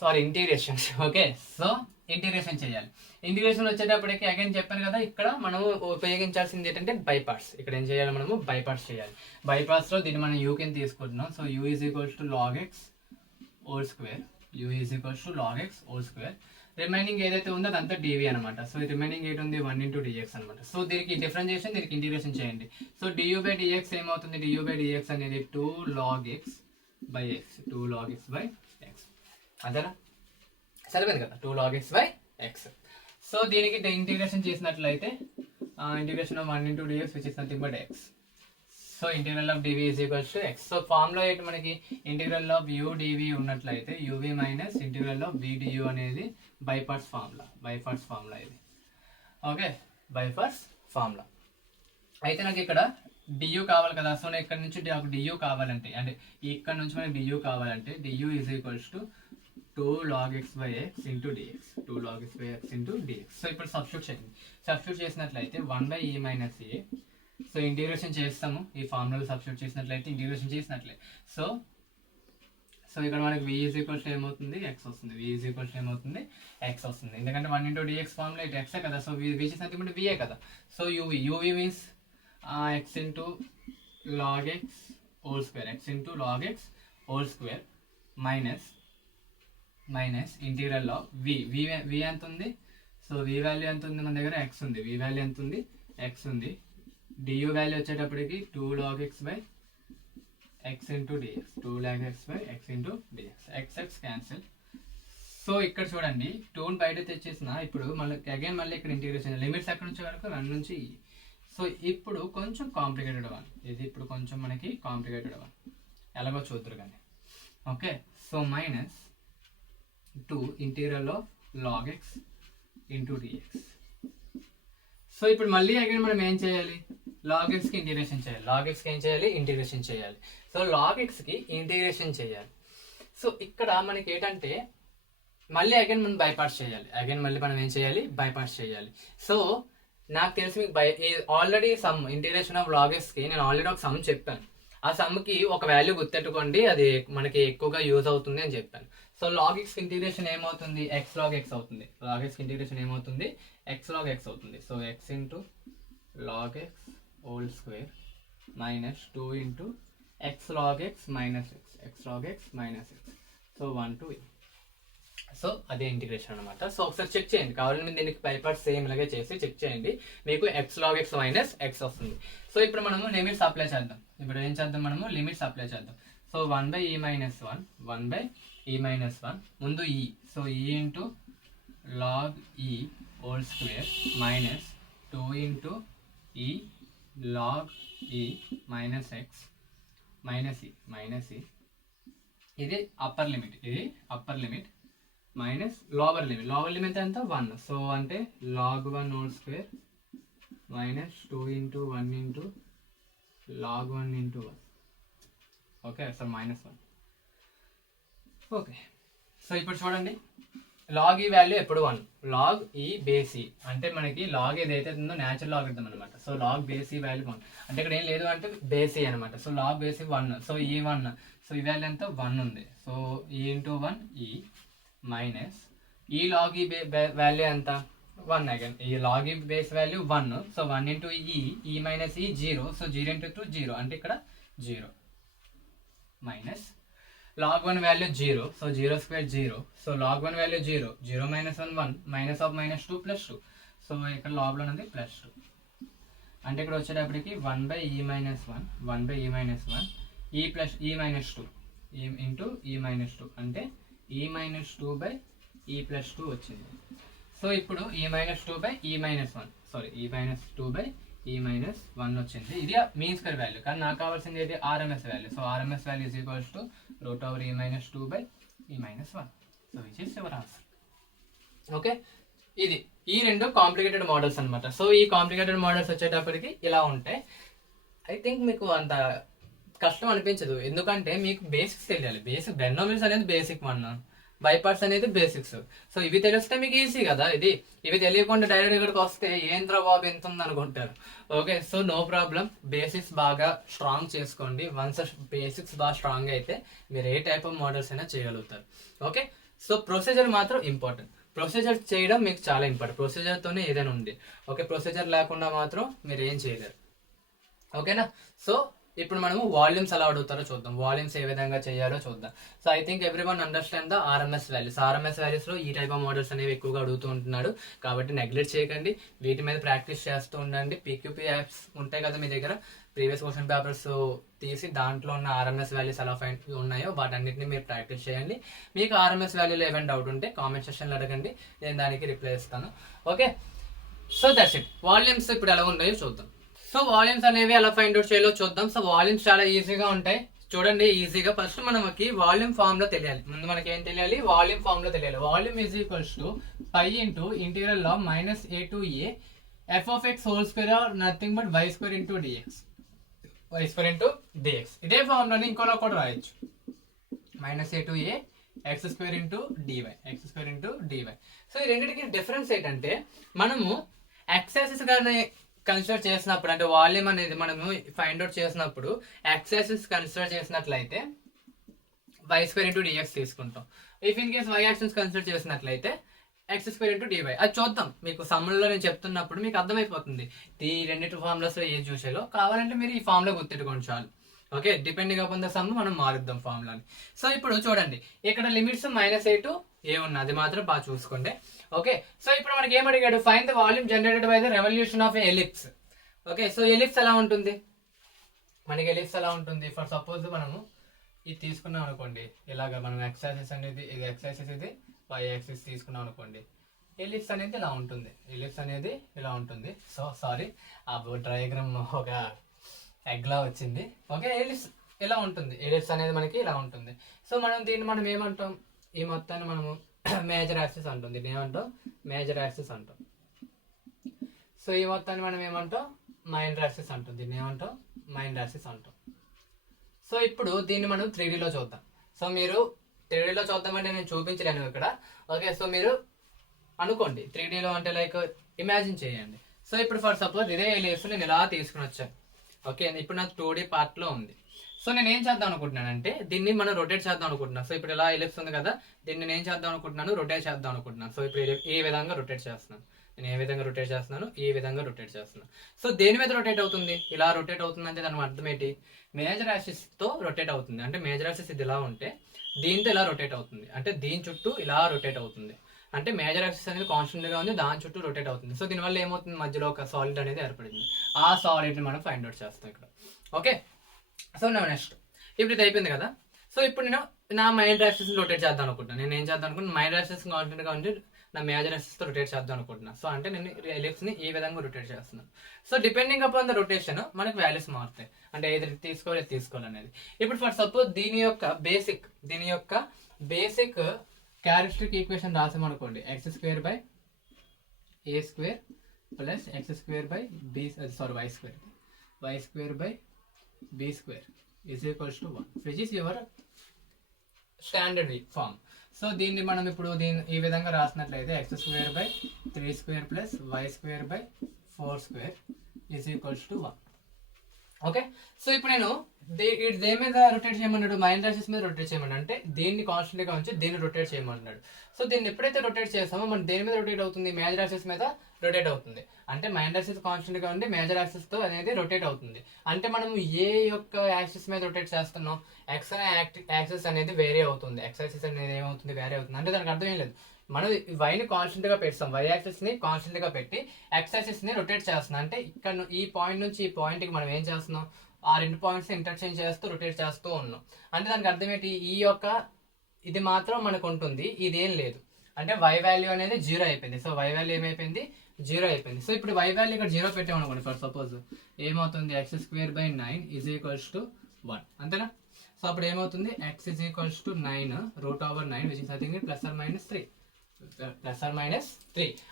sorry integration. Okay, so integration చేయాలి. ఇంటిగ్రేషన్ వచ్చేటప్పటికి అగైన్ చెప్పాను కదా, ఇక్కడ మనం ఉపయోగించాల్సింది ఏంటంటే బైపార్ట్స్. ఇక్కడ ఏం చేయాలి, మనము బైపార్ట్స్ చేయాలి. బైపార్ట్స్లో దీన్ని మనం యూ కింద తీసుకుంటున్నాం. So u is equals to log x whole square, u is equals to log x whole square. Remaining ఏదైతే ఉందో అదంతా dv అనమాట. సో రిమైనింగ్ ఏంటి ఉంది, 1 into dx అనమాట. సో దీనికి డిఫరెన్షియేషన్, దీనికి ఇంటిగ్రేషన్ చేయండి. సో du/dx ఏమవుతుంది, du/dx అనేది 2 log x by x, 2 log x by x. అదేనా, సరిపోయింది కదా, 2 log x by x. So దీనికి ఇంటిగ్రేషన్ చేసినట్లయితే integration of 1 into dx which is nothing but x. So integral of dv is equals to x. So formula ఏంటి మనకి, integral of u dv ఉన్నట్లయితే uv minus integral of v du అనేది by parts formula ఇది. Okay, by parts formula. అయితే నాకు ఇక్కడ du కావాలి కదా. సో నేను ఇక్కడ నుంచి నాకు du కావాలంటే, అంటే ఇక్కడ నుంచి మనకి du కావాలంటే du is equals to 2 log x by x into dx. 2 log x by x into dx. So ఇప్పుడు సబ్స్టిట్యూట్ చేసినట్లయితే 1 by e minus a. So integration చేస్తాము, ఈ ఫార్ములా సబ్స్టిట్యూట్ చేసినట్లయితే ఇంటిగ్రేషన్ చేసినట్లే. సో ఇక్కడ మనకి v ఈజ్ ఈక్వల్స్ ఏమవుతుంది, x వస్తుంది. v ఈజ్ ఈక్వల్స్ ఏమవుతుంది, x వస్తుంది. ఎందుకంటే 1 into dx ఫార్ములా ఇటు x కదా, సో v చేసినట్టు v కదా. So uv means x into log x whole square, x into log x whole square minus integral of v ఎంత ఉంది, సో v వాల్యూ ఎంత ఉంది మన దగ్గర, x ఉంది. v వాల్యూ ఎంత ఉంది, x ఉంది. du వాల్యూ వచ్చేటప్పటికి 2 log x by x into dx, 2 log x by x into dx, x cancel. So ఇక్కడ చూడండి 2ని బయట తెచ్చేసిన, ఇప్పుడు మళ్ళీ ఇక్కడ ఇంటిగ్రేషన్ లిమిట్స్ ఎక్కడ నుంచి వరకు 1 నుంచి. సో ఇప్పుడు కొంచెం కాంప్లికేటెడ్ వన్ ఇది, ఇప్పుడు కొంచెం మనకి కాంప్లికేటెడ్ వన్ ఎలాగో చూద్దరు కానీ. Okay, so minus 2 integral of log x into dx. So ఇప్పుడు మళ్ళీ అగైన్ మనం ఏం చేయాలి, log x కి ఇంటిగ్రేషన్ చేయాలి. log x కి ఏం చేయాలి, ఇంటిగ్రేషన్ చేయాలి. సో log x కి ఇంటిగ్రేషన్ చేయాలి. సో ఇక్కడ మనకి ఏంటంటే మళ్ళీ అగైన్ మనం బైపార్ట్స్ చేయాలి. మళ్ళీ మనం ఏం చేయాలి, బైపార్ట్స్ చేయాలి. సో నాకు తెలిసి మీకు already some integration of log x కి నేను ఆల్రెడీ ఒక సమ్ చెప్పాను. ఆ సమ్కి ఒక వాల్యూ గుర్తెట్టుకోండి, అది మనకి ఎక్కువగా యూజ్ అవుతుంది అని చెప్పాను. సో log x ఇంటిగ్రేషన్ ఏమవుతుంది, x log x అవుతుంది. log x ఇంటిగ్రేషన్ ఏమవుతుంది, x log x అవుతుంది. So x into log x whole square minus 2 into x log x minus x log x minus x. So 1 to e. So అదే integration అనమాట. So ఒకసారి check చేయండి, కావాలని మీరు దీనికి by parts same ఇలాగే చేసి చెక్ చేయండి, మీకు x log x minus x వస్తుంది. సో ఇప్పుడు మనము లిమిట్స్ అప్లై చేద్దాం. ఇప్పుడు ఏం చేద్దాం, మనము లిమిట్స్ అప్లై చేద్దాం. సో 1 by e minus 1 ముందు e. So e into log e whole square minus 2 into e log e minus x minus e. ఇది upper limit minus lower limit ఎంత 1. సో అంటే log 1 whole square minus 2 into 1 into log 1 into 1. Okay, so -1. Okay, so ఇప్పుడు చూడండి log ఈ value ఎప్పుడు 1. Log ఈ base ఈ అంటే మనకి లాగ్ ఏదైతే ఉందో న్యాచురల్ లాగరిథం అనమాట. సో లాగ్ బేస్ ఈ వాల్యూ 1 అంటే ఇక్కడ ఏం లేదు అంటే బేస్ ఈ అనమాట. So log base 1. సో ఈ 1, సో ఈ వాల్యూ ఎంత 1 ఉంది. సో ఈ ఇంటూ 1 ఈ మైనస్ ఈ లాగ్ ఈ వాల్యూ ఎంత 1 అగైన్. ఈ లాగ్ ఈ బేస్ వాల్యూ 1. సో 1 ఇంటూ ఈ మైనస్ ఈ 0. సో 0 ఇంటూ 2 0 అంటే ఇక్కడ 0 minus log 1 value 0. So 0 square 0. So log 1 value 0. 0 minus 1 1 minus of -2 +2. So ఇక్కడ లాగ్లో ఉన్నది +2 అంటే ఇక్కడ వచ్చేటప్పటికి 1 by e minus 1 e plus e minus 2 into e minus 2 అంటే e minus 2 by e plus 2 వచ్చింది. సో ఇప్పుడు e minus 2 by e minus 1 వచ్చింది. ఇది మీన్ స్క్వేర్ వాల్యూ, కానీ నాకు కావాల్సింది ఏది RMS value. So RMS value is equals to √e minus 2 by e minus 1. So which is your answer. Okay, ఇది ఈ రెండు కాంప్లికేటెడ్ మోడల్స్ అనమాట. సో ఈ కాంప్లికేటెడ్ మోడల్స్ వచ్చేటప్పటికి ఇలా ఉంటాయి. ఐ థింక్ మీకు అంత కష్టం అనిపించదు, ఎందుకంటే మీకు బేసిక్స్ తెలియాలి. బెనోమియల్స్ అనేది బేసిక్ 1, బైపార్ట్స్ అనేది బేసిక్స్. సో ఇవి తెలిస్తే మీకు ఈజీ కదా. ఇవి తెలియకుండా డైరెక్ట్ ఇక్కడికి వస్తే ఏంద్ర బాబు ఎంత ఉంది అనుకుంటారు. Okay, so no problem, basics బాగా స్ట్రాంగ్ చేసుకోండి. వన్స్ బేసిక్స్ బాగా స్ట్రాంగ్ అయితే మీరు ఏ టైప్ ఆఫ్ మోడల్స్ అయినా చేయగలుగుతారు. ఓకే, సో ప్రొసీజర్ మాత్రం ఇంపార్టెంట్. ప్రొసీజర్ చేయడం మీకు చాలా ఇంపార్టెంట్. ప్రొసీజర్తోనే ఏదైనా ఉంది. ఓకే, ప్రొసీజర్ లేకుండా మాత్రం మీరు ఏం చేయలేరు. ఓకేనా. సో ఇప్పుడు మనము వాల్యూమ్స్ ఎలా అడుగుతారో చూద్దాం, వాల్యూమ్స్ ఏ విధంగా చేయాలో చూద్దాం. So I think everyone understand the RMS values. RMS వాల్యూస్లో ఈ టైప్ ఆఫ్ మోడల్స్ అనేవి ఎక్కువగా అడుగుతూ ఉంటున్నాడు, కాబట్టి నెగ్లెక్ట్ చేయకండి, వీటి మీద ప్రాక్టీస్ చేస్తూ ఉండండి. పీక్యూపీ యాప్స్ ఉంటాయి కదా మీ దగ్గర, ప్రీవియస్ క్వశ్చన్ పేపర్స్ తీసి దాంట్లో ఉన్న ఆర్ఎంఎస్ వాల్యూస్ ఎలా ఫైండ్ ఉన్నాయో వాటన్నిటిని మీరు ప్రాక్టీస్ చేయండి. మీకు ఆర్ఎంఎస్ వాల్యూలో ఏమైనా డౌట్ ఉంటే కామెంట్ సెక్షన్లో అడగండి, నేను దానికి రిప్లై ఇస్తాను. Okay, so that's it. Volumes ఇప్పుడు ఎలా ఉన్నాయో చూద్దాం. సో వాల్యూమ్స్ అనేవి ఎలా ఫైండ్ అవుట్ చేయాలో చూద్దాం. సో వాల్యూమ్స్ చాలా ఈజీగా ఉంటాయి చూడండి. ఈజీగా ఫస్ట్ మనకి వాల్యూమ్ ఫామ్ లో తెలియాలి. ముందు మనకి ఏం తెలియాలి, వాల్యూమ్ ఫామ్ లో తెలియాలి. Volume is equals to π into integral of -a to a f of x whole square or nothing but y² into dx. ఇదే ఫామ్ లోని ఇంకోలా కూడా రాయొచ్చు. -a to a x square into d y, x square into d y. So ఈ రెండింటికి difference ఏంటంటే మనము X axis కానీ కన్సిడర్ చేసినప్పుడు, అంటే వాల్యూమ్ అనేది మనము ఫైండ్ అవుట్ చేసినప్పుడు ఎక్స్ యాక్సిస్ కన్సిడర్ చేసినట్లయితే వై స్క్వేర్ ఇంటూ డిఎక్స్ తీసుకుంటాం. If in case y axis consider చేసినట్లయితే ఎక్స్ స్క్వేర్ ఇంటూ డివై. అది చూద్దాం, మీకు సమ్ముల్లో నేను చెప్తున్నప్పుడు మీకు అర్థమైపోతుంది ఈ రెండింటి ఫార్ములాస్ ఏది చూసేలో. కావాలంటే మీరు ఈ ఫార్ములా గుర్తెట్టుకోండి చాలు. Okay, depending upon the sum మనం మారుద్దాం ఫార్ములాని. సో ఇప్పుడు చూడండి, ఇక్కడ లిమిట్స్ -a to a ఉన్నది, అది మాత్రం బాగా చూసుకోండి. ఓకే, సో ఇప్పుడు మనకి ఏం అడిగాడు, find the volume generated by the revolution of ellipse. Okay, so ellipse ఎలా ఉంటుంది, మనకి ఎలిప్స్ ఎలా ఉంటుంది, ఫర్ సపోజ్ మనము ఇది తీసుకున్నాం అనుకోండి, ఇలాగ మనం ఎక్స్ యాక్సిస్ అనేది, ఇది ఎక్స్ యాక్సిస్, ఇది వై యాక్సిస్ తీసుకున్నాం అనుకోండి, ఎలిప్స్ అనేది ఇలా ఉంటుంది, ఎలిప్స్ అనేది ఇలా ఉంటుంది. సో సారీ, ఆ డయాగ్రామ్ ఒక ఎగ్లా వచ్చింది. ఓకే, ఎలిప్స్ ఇలా ఉంటుంది, ఎలిప్స్ అనేది మనకి ఇలా ఉంటుంది. సో దీన్ని మనం ఏమంటాం, ఈ మొత్తాన్ని మనము మేజర్ యాక్సిస్ అంటాం, దీన్ని ఏమంటాం మేజర్ యాక్సిస్ అంటాం. సో ఈ మొత్తాన్ని మనం ఏమంటాం మైనర్ యాక్సిస్ అంటాం, దీన్ని ఏమంటాం మైనర్ యాక్సిస్ అంటాం. సో ఇప్పుడు దీన్ని మనం 3Dలో చూద్దాం. సో మీరు 3Dలో చూద్దామంటే నేను చూపించలేను ఇక్కడ. ఓకే, సో మీరు అనుకోండి 3Dలో అంటే లైక్ ఇమాజిన్ చేయండి. సో ఇప్పుడు ఫర్ సపోజ్ ఇదే ఎలిప్స్ నేను ఇలా తీసుకుని వచ్చాను. ఓకే, ఇప్పుడు నాకు 2D పార్ట్లో ఉంది. సో నేను ఏం చేద్దాం అనుకుంటున్నానంటే దీన్ని మనం రొటేట్ చేద్దాం అనుకుంటున్నాను. సో ఇప్పుడు ఇలా ఎలిప్స్ ఉంది కదా, దీన్ని నేను చేద్దాం అనుకుంటున్నాను, రొటేట్ చేద్దాం అనుకుంటున్నాను. సో ఇప్పుడు ఈ విధంగా రొటేట్ చేస్తున్నాను, నేను ఏ విధంగా రొటేట్ చేస్తున్నాను, ఈ విధంగా రొటేట్ చేస్తున్నాను. సో దేని మీద రొటేట్ అవుతుంది, ఇలా రొటేట్ అవుతుంది అంటే దాని అర్థం ఏంటి, మేజర్ యాక్సిస్ తో రొటేట్ అవుతుంది. అంటే మేజర్ యాక్సిస్ ఇది ఇలా ఉంటే దీంతో ఇలా రొటేట్ అవుతుంది, అంటే దీని చుట్టూ ఇలా రొటేట్ అవుతుంది. అంటే మేజర్ యాక్సిస్ అనేది కాన్స్టెంట్ గా ఉంది, దాని చుట్టూ రొటేట్ అవుతుంది. సో దీనివల్ల ఏమవుతుంది, మధ్యలో ఒక సాలిడ్ అనేది ఏర్పడింది. ఆ సాలిడ్ మనం ఫైండ్ అవుట్ చేస్తాం ఇక్కడ. ఓకే, సో నెక్స్ట్ ఇప్పుడు ఇది అయిపోయింది కదా. సో ఇప్పుడు నేను నా మైనర్ యాక్సిస్ రొటేట్ చేద్దాం అనుకుంటున్నాను. నేను ఏం చేద్దాం అనుకుంటున్నాను, మైనర్ యాక్సిస్ కాన్స్టెంట్ గా ఉంటే నా మేజర్ యాక్సిస్ తో రొటేట్ చేద్దాం అనుకుంటున్నాను. సో అంటే నేను ఎలిప్స్ ని ఈ విధంగా రొటేట్ చేస్తున్నాను. So depending upon the rotation మనకి వాల్యూస్ మారుతాయి, అంటే ఏది తీసుకోవాలి అనేది. ఇప్పుడు ఫర్ సపోజ్ దీని యొక్క బేసిక్ క్యారెక్టరిస్టిక్ ఈక్వేషన్ రాసామనుకోండి, x square by a square plus x square by b, sorry y square by b square is equals to 1, which is your standard form. So దీన్ని మనం ఇప్పుడు ఈ విధంగా రాసినట్లయితే x square by 3 square plus y square by 4 square is equals to 1. Okay, so ఇప్పుడు నేను దేని మీద రొటేట్ చేయమన్నాడు, మైనర్ యాక్సిస్ మీద రొటేట్ చేయమన్నాడు, అంటే దీన్ని కాన్స్టెంట్ గా ఉంచి దీన్ని రొటేట్ చేయమన్నాడు. సో దీన్ని ఎప్పుడైతే రొటేట్ చేస్తామో మనం దేని మీద రొటేట్ అవుతుంది, మేజర్ యాక్సిస్ మీద రొటేట్ అవుతుంది. అంటే మైనర్ యాక్సిస్ కాన్స్టెంట్ గా ఉండి మేజర్ యాక్సిస్ తో అనేది రొటేట్ అవుతుంది. అంటే మనం ఏ యొక్క యాక్సిస్ మీద రొటేట్ చేస్తున్నాం, ఎక్స్ అనే యాక్సిస్ అనేది వేరే అవుతుంది, ఎక్స్ యాక్సిస్ అనేది ఏమవుతుంది వేరే అవుతుంది. అంటే దానికి అర్థం ఏం లేదు, మనం వైని కాన్స్టెంట్ గా పెడతాం, వై యాక్సిస్ ని కాన్స్టెంట్ గా పెట్టి ఎక్స్ యాక్సిస్ ని రొటేట్ చేస్తున్నాం. అంటే ఇక్కడ ఈ పాయింట్ నుంచి ఈ పాయింట్ కి మనం ఏం చేస్తున్నాం, ఆ రెండు పాయింట్స్ ఇంటర్చేంజ్ చేస్తూ రొటేట్ చేస్తూ ఉన్నాం. అంటే దానికి అర్థం ఏంటి, ఈ యొక్క ఇది మాత్రం మనకు ఉంటుంది, ఇదేం లేదు. అంటే వై వాల్యూ అనేది 0 అయిపోయింది. సో వై వాల్యూ ఏమైపోయింది, 0 అయిపోయింది. సో ఇప్పుడు వై వాల్యూ ఇక్కడ 0 పెట్టామనుకోండి, ఫర్ సపోజ్ ఏమవుతుంది, X square by 9 is equals to 1, అంతేనా. సో అప్పుడు ఏమవుతుంది, X is equals to 9 root over 9 which is I think +or -3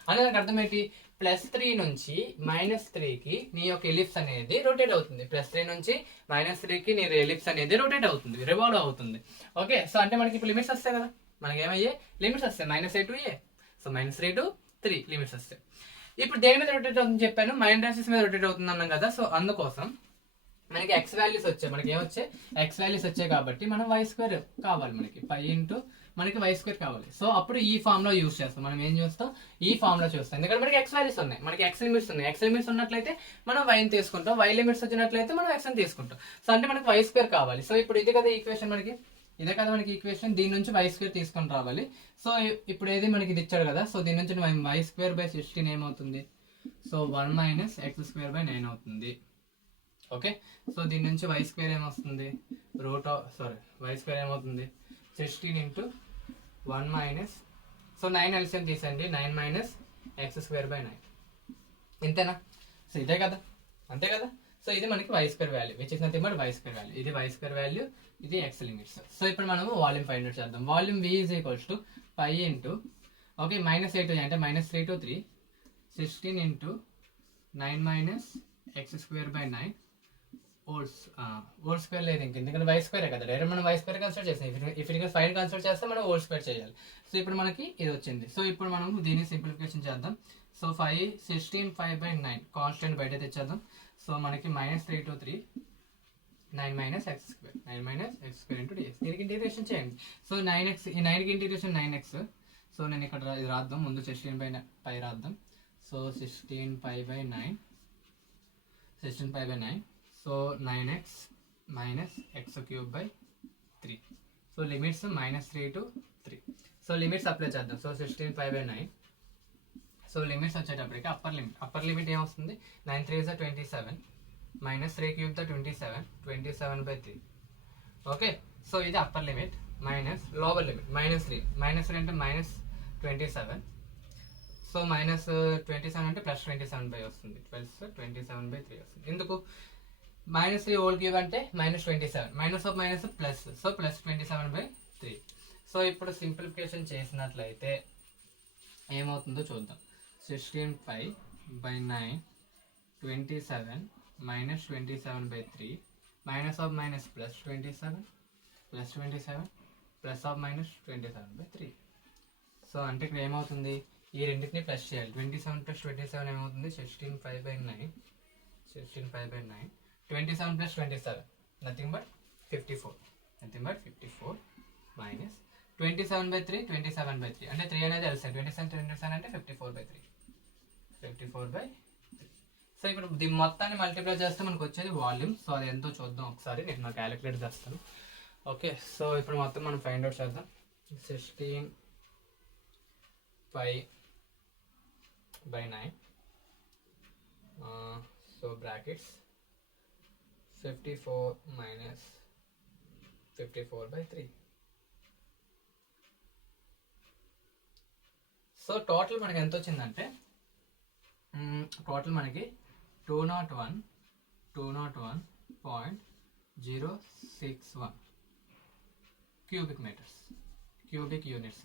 అంటే దానికి అర్థం ఏంటి, +3 నుంచి -3కి నీ యొక్క ఎలిప్స్ అనేది రొటేట్ అవుతుంది. +3 నుంచి -3కి నీ ఎలిప్స్ అనేది రొటేట్ అవుతుంది, రివాల్వ్ అవుతుంది. ఓకే, సో అంటే మనకి ఇప్పుడు లిమిట్స్ వస్తాయి కదా, మనకి ఏమయ్యే లిమిట్స్ వస్తాయి, -a to a. So -3 to 3 limits వస్తాయి. ఇప్పుడు దేని మీద రొటేట్ అవుతుందని చెప్పాను, మైనర్ యాక్సిస్ మీద రొటేట్ అవుతుంది అన్నాం కదా. సో అందుకోసం మనకి ఎక్స్ వాల్యూస్ వచ్చాయి, మనకి ఏమొచ్చాయి ఎక్స్ వాల్యూస్ వచ్చాయి కాబట్టి మనం వై స్క్వేర్ కావాలి, మనకి 5 ఇంటూ మనకి వై స్క్వేర్ కావాలి. సో అప్పుడు ఈ ఫామ్ లో యూస్ చేస్తాం, మనం ఏం చేస్తాం ఈ ఫామ్ లో చూస్తాం. ఎందుకంటే మనకి ఎక్స్ వాల్యూస్ ఉన్నాయి, మనకి ఎక్స్ లిమిట్స్ ఉన్నాయి. ఎక్స్ లిమిట్స్ ఉన్నట్లయితే మనం వైని తీసుకుంటాం, వై లిమిట్స్ వచ్చినట్లయితే మనం ఎక్స్ అని తీసుకుంటాం. సో అంటే మనకి వై స్క్వేర్ కావాలి. సో ఇప్పుడు ఇది కదా ఈక్వేషన్, మనకి ఇదే కదా మనకి ఈక్వేషన్, దీని నుంచి వై స్క్వేర్ తీసుకొని రావాలి. సో ఇప్పుడు ఏది మనకి ఇది ఇచ్చాడు కదా, సో దీని నుంచి వై స్క్వేర్ బై 16 ఏమవుతుంది, సో 1 - x స్క్వేర్ బై 9 అవుతుంది. ఓకే, సో దీని నుంచి వై స్క్వేర్ ఏమొస్తుంది, వై స్క్వేర్ ఏమవుతుంది 16 ఇంటూ 1 సో 9 ఎల్సిఎం తీసండి, 9 - x స్క్వేర్ బై 9, ఇంతేనా. సో ఇదే కదా, అంతే కదా. సో ఇది మనకి y square value which is nothing but y square value, ఇది వై స్క్వేర్ వాల్యూ, ఇది ఎక్స్ లిమిట్స్. సో ఇప్పుడు మనము వాల్యూమ్ ఫైండ్ అవుట్ చేద్దాం. Volume v is equals to 5 into okay -a to అంటే -3 to 3 16 into 9 - x square by 9 whole square లేదు ఇంక, ఎందుకంటే y స్క్వేరే కదా, డైరెక్ట్ మనం వై స్క్వేర్ కన్సిడర్ చేస్తాం. ఇఫ్ ఇట్ ఫైవ్ కన్సిడర్ చేస్తే మనం హోల్ స్క్వేర్ చేయాలి. సో ఇప్పుడు మనకి ఇది వచ్చింది. సో ఇప్పుడు మనం దీన్ని సింప్లిఫికేషన్ చేద్దాం. సో 5/9 కాన్స్టెంట్ బయట తెచ్చేద్దాం. సో మనకి -3 to 3 9 - x² ఇంటూ dx. దీనికి ఇంటిగ్రేషన్ చేయండి. సో 9x, ఈ 9కి ఇంటిగ్రేషన్ 9x. సో నేను ఇక్కడ ఇది రాద్దాం, ముందు 16/9 రాద్దాం. So 16/9 so 9x - x³/3. So limits -3 to 3. So limits apply చేద్దాం. సో 16/9. సో లిమిట్స్ వచ్చేటప్పటికి అప్పర్ లిమిట్ ఏమొస్తుంది, 9 3 is 27 -3³ 27/3. ఓకే, సో ఇది upper limit minus lower limit -3 అంటే -27. సో -27 అంటే +27 వస్తుంది, 27/3 వస్తుంది. ఎందుకు -3³ అంటే -27, మైనస్ ప్లస్, సో +27/3. సో ఇప్పుడు సింప్లిఫికేషన్ చేసినట్లయితే ఏమవుతుందో చూద్దాం. 16/9 27 -27/3 -27 +27 సో అంటే ఇక్కడ ఏమవుతుంది, ఈ రెండింటిని ప్లస్ చేయాలి. 27 + 27 ఏమవుతుంది, 16/9 27 + 27 నథింగ్ బట్ 54 మైనస్ 27/3 అంటే 3 అనేది LCM, 27 అంటే 54/3. సో ఇప్పుడు దీని మొత్తాన్ని మల్టిప్లై చేస్తే మనకు వచ్చేది వాల్యూమ్. సో అది ఎంతో చూద్దాం ఒకసారి, నేను నా క్యాలిక్యులేటర్ చేస్తాను. ఓకే, సో ఇప్పుడు మొత్తం మనం ఫైండ్ అవుట్ చేద్దాం. 16/9 సో బ్రాకెట్స్ 54 - 54/3. సో టోటల్ మనకి ఎంత వచ్చిందంటే, టోటల్ మనకి 201.061 క్యూబిక్ మీటర్స్, క్యూబిక్ యూనిట్స్.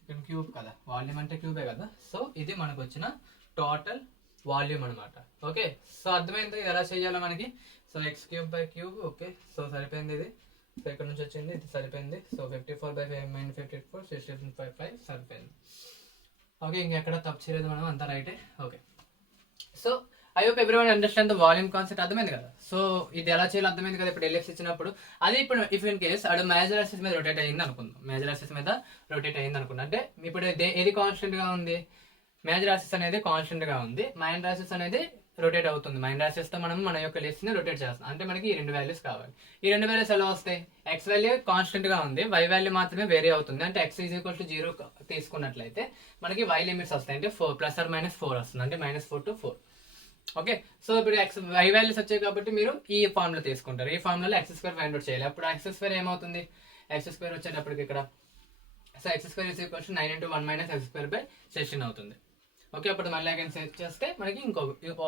ఇక్కడ క్యూబ్ కదా, వాల్యూమ్ అంటే క్యూబే కదా. సో ఇది మనకు వచ్చిన టోటల్ వాల్యూమ్ అనమాట. ఓకే, సో అర్థమైంది ఎలా చేయాలో మనకి. సో x³ ఓకే, సో సరిపోయింది ఇది. సో ఇక్కడ నుంచి వచ్చింది, ఇది సరిపోయింది. సో 54/5 - 54 16/5 సరిపోయింది. ఓకే, ఇంకెక్కడ తప్పు చేయలేదు మనం, అంతా రైటే. Okay, so I hope everyone understand the volume concept. అర్థమైంది కదా. సో ఇది ఎలా చేయాలో అర్థమైంది కదా. ఇప్పుడు LX ఇచ్చినప్పుడు అది ఇప్పుడు ఇఫ్ ఇన్ కేస్ అడు మేజర్ యాక్సిస్ మీద రొటేట్ అయ్యింది అనుకుందాం, అంటే ఇప్పుడు ఏది కాన్స్టెంట్ గా ఉంది, మేజర్ యాక్సిస్ అనేది కాన్స్టెంట్ గా ఉంది, మైనర్ యాక్సిస్ అనేది రొటేట్ అవుతుంది. మైనర్ యాక్సిస్ తో మనం మన యొక్క లిస్ట్ ని రొటేట్ చేస్తాం. అంటే మనకి ఈ 2 వాల్యూస్ కావాలి. ఈ 2 వాల్యూస్ ఎలా వస్తాయి, x వాల్యూ కాన్స్టెంట్ గా ఉంది, y వాల్యూ మాత్రమే వేరీ అవుతుంది. అంటే x = 0 తీసుకున్నట్లయితే మనకి y లిమిట్స్ వస్తాయి. అంటే 4 ± 4 వస్తుంది, అంటే -4 to 4. ఓకే, సో ఇప్పుడు y వాల్యూస్ వచ్చాయి కాబట్టి మీరు ఈ ఫార్ములా తీసుకుంటారు. ఈ ఫార్ములాలో x² ఫైండ్ అవుట్ చేయాలి. అప్పుడు x² ఏమవుతుంది, x² వచ్చేటప్పటికి ఇక్కడ సో x² = 9 × 1 - x²/16 అవుతుంది. ఓకే, అప్పుడు మళ్ళీ అగైన్ సెట్ చేస్తే మనకి ఇంకో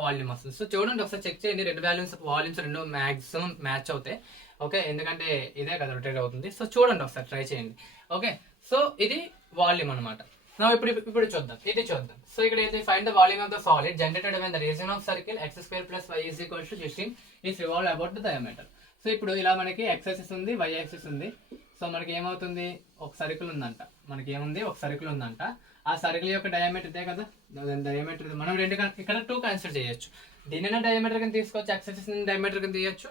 వాల్యూమ్ వస్తుంది. సో చూడండి ఒకసారి చెక్ చేయండి, 2 వాల్యూమ్స్ 2 మాక్సిమం మ్యాచ్ అవుతాయి. ఓకే, ఎందుకంటే ఇదే కదా రొటేట్ అవుతుంది. సో చూడండి ఒకసారి ట్రై చేయండి. ఓకే, సో ఇది వాల్యూమ్ అనమాట. ఇప్పుడు చూద్దాం. సో ఇక్కడ అయితే find the volume of the solid generated when the region of circle x² + y = 16 is revolve about the diameter. So ఇప్పుడు ఇలా మనకి x యాక్సిస్ ఉంది, y యాక్సిస్ ఉంది. సో మనకి ఏమవుతుంది, ఒక సర్కిల్ ఉందంట. ఆ సర్కిల్ యొక్క డయామీటర్ ఇదే కదా, డయామీటర్ మనం ఇక్కడ 2 కన్సిడర్ చేయొచ్చు. దీనిని డయామీటర్ కింద తీసుకోవచ్చు, x యాక్సిస్ డయామీటర్ కింద తీయొచ్చు,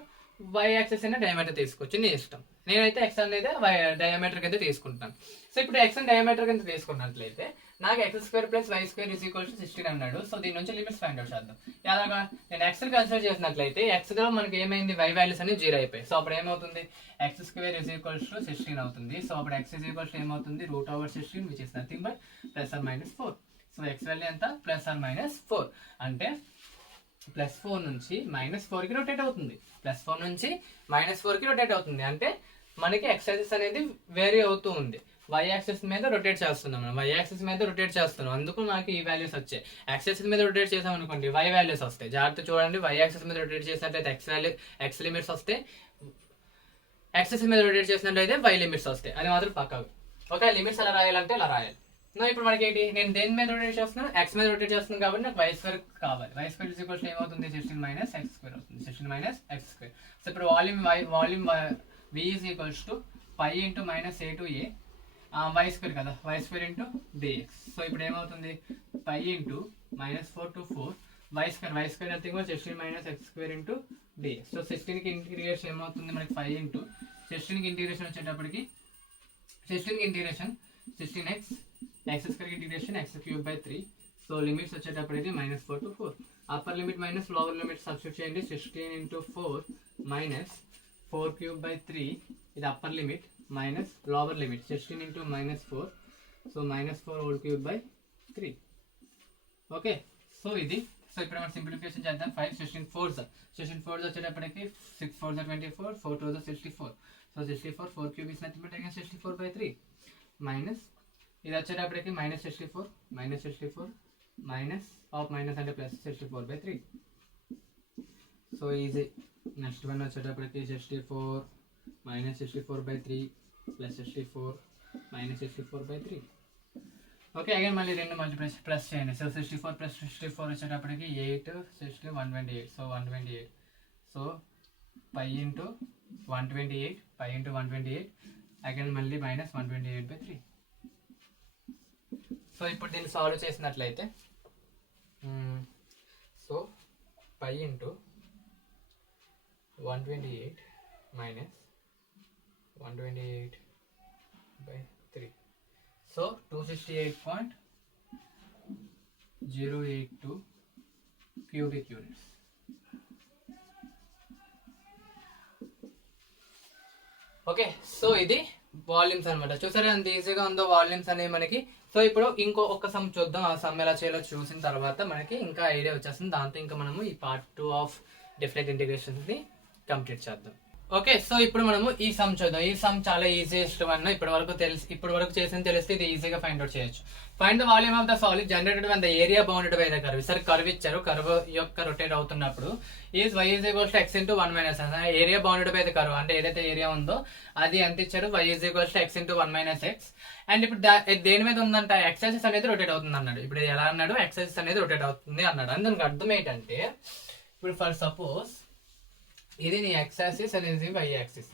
y యాక్సిస్ అయినా డయామీటర్ తీసుకోవచ్చు, నీ ఇష్టం. నేనైతే x అనేది డయామీటర్ కింద తీసుకుంటాను. సో ఇప్పుడు x డయామీటర్ కింద తీసుకున్నట్లయితే నాకు x² + y² = 16 అన్నాడు. సో దీని నుంచి లిమిట్స్ ఫైండ్ అవుట్ చేద్దాం. ఎలాగా, నేను x కన్సిడర్ చేసినట్లయితే x లో మనకి ఏమైంది, y వాల్యూస్ అన్ని 0 అయిపోయాయి. సో అప్పుడు ఏమవుతుంది, x² = 16 అవుతుంది. సో అప్పుడు x ఏమవుతుంది, √16 which is nothing but ±4. So x value ఎంత, ±4 అంటే +4 నుంచి -4కి రొటేట్ అవుతుంది. అంటే మనకి x యాక్సిస్ అనేది వేరీ అవుతూ ఉంది, y యాక్సిస్ మీద రొటేట్ చేస్తున్నాం. అందుకు నాకు ఈ వాల్యూస్ వచ్చాయి. x యాక్సిస్ మీద రొటేట్ చేసాం అనుకోండి, y వాల్యూస్ వస్తాయి. జాగ్రత్త చూడండి, y యాక్సిస్ మీద రొటేట్ చేసినట్లయితే x లిమిట్స్ వస్తాయి, x యాక్సిస్ మీద రొటేట్ చేసినట్లయితే y లిమిట్స్ వస్తాయి. అది మాత్రం పక్కా. ఓకే, లిమిట్స్ ఎలా రాయాలంటే ఇలా రాయాలి. ఇప్పుడు మనకి ఏంటి, నేను దేని మీద రొటేట్ చేస్తున్నాను, ఎక్స్ మీద రొటేట్ చేస్తున్నాను కాబట్టి నాకు y² కావాలి. y² ఇస్ ఈక్వల్ టు ఏమవుతుంది, 16 మైనస్ x² అవుతుంది, 16 మైనస్ x². సో ఇప్పుడు volume v is equals to pi into minus a to a y² కదా, y² ఇంటూ dx. సో ఇప్పుడు ఏమవుతుంది, pi into -4 to 4 y² nothing but 16 minus x² into dx. So 16కి integration ఏమవుతుంది మనకి 5 into 16కి integration వచ్చేటప్పటికి 16కి integration 16x x² integration x³ 3. So limits వచ్చేటప్పటికి -4 to 4. Upper limit minus lower limit substitute చేయండి. 16 ఇంటూ 4 మైనస్ 4³ 3 ఇది upper limit minus lower limit 16 into -4. So -4³ 3. Okay, so ఇది. సో ఇప్పుడు మనం సింప్లిఫికేషన్ చేద్దాం. 5 16 4 వచ్చేటప్పటికి 6 4 24 4 2 64. So 64 4³ is nothing but again 64/3 minus ఇది వచ్చేటప్పటికి -64 మైనస్ ఆఫ్ మైనస్ అంటే plus 64/3. So easy. Next one వచ్చేటప్పటికి 64 -64/3 ప్లస్ 64 -64/3. ఓకే, అగైన్ మళ్ళీ రెండు మళ్ళీ ప్లస్ చేయండి. సో 64 ప్లస్ 64 వచ్చేటప్పటికి 8 60 128. So 128. So pi into 128 pi into 128 again మళ్ళీ -128/3. సో ఇప్పుడు దీన్ని సాల్వ్ చేసినట్లయితే so pi into 128 minus 128/3. So 268.082 cubic units. Okay, so ఇది వాల్యూమ్స్ అనమాట. చూసారా ఎంత ఈజీగా ఉందో వాల్యూమ్స్ అనేవి మనకి. సో ఇప్పుడు ఒక్క సమ్ చూద్దాం. ఆ సమ్ ఎలా చేయాలో చూసిన తర్వాత మనకి ఇంకా ఐడియా వచ్చేస్తుంది. దాంతో ఇంకా మనము ఈ పార్ట్ 2 ఆఫ్ డిఫరెంట్ ఇంటిగ్రేషన్స్ ని కంప్లీట్ చేద్దాం. ఓకే, సో ఇప్పుడు మనము ఈ సమ్ చూద్దాం. ఈ సమ్ చాలా ఈజియెస్ట్ వన్. ఇప్పటి వరకు చేసింది తెలిస్తే ఇది ఈజీగా ఫైండ్ అవుట్ చేయొచ్చు. Find the volume of the solid generated when the area bounded by the curve. సరే, కర్వ్ ఇచ్చారు. కర్వ్ యొక్క రొటేట్ అవుతున్నప్పుడు is y is equals to x into 1 minus area bounded by the curve అంటే ఏదైతే area ఉందో అది ఎంత ఇచ్చారు, y is equals to x into 1 minus x. And ఇప్పుడు దేని మీద ఉందంట, x యాక్సిస్ అనేది రొటేట్ అవుతుంది అన్నాడు. ఇప్పుడు ఎలా అన్నాడు, x యాక్సిస్ అనేది రొటేట్ అవుతుంది అన్నాడు. అని దానికి అర్థం ఏంటంటే, ఇప్పుడు ఫర్ సపోజ్ ఇది నీ x యాక్సిస్ అనేది y యాక్సిస్.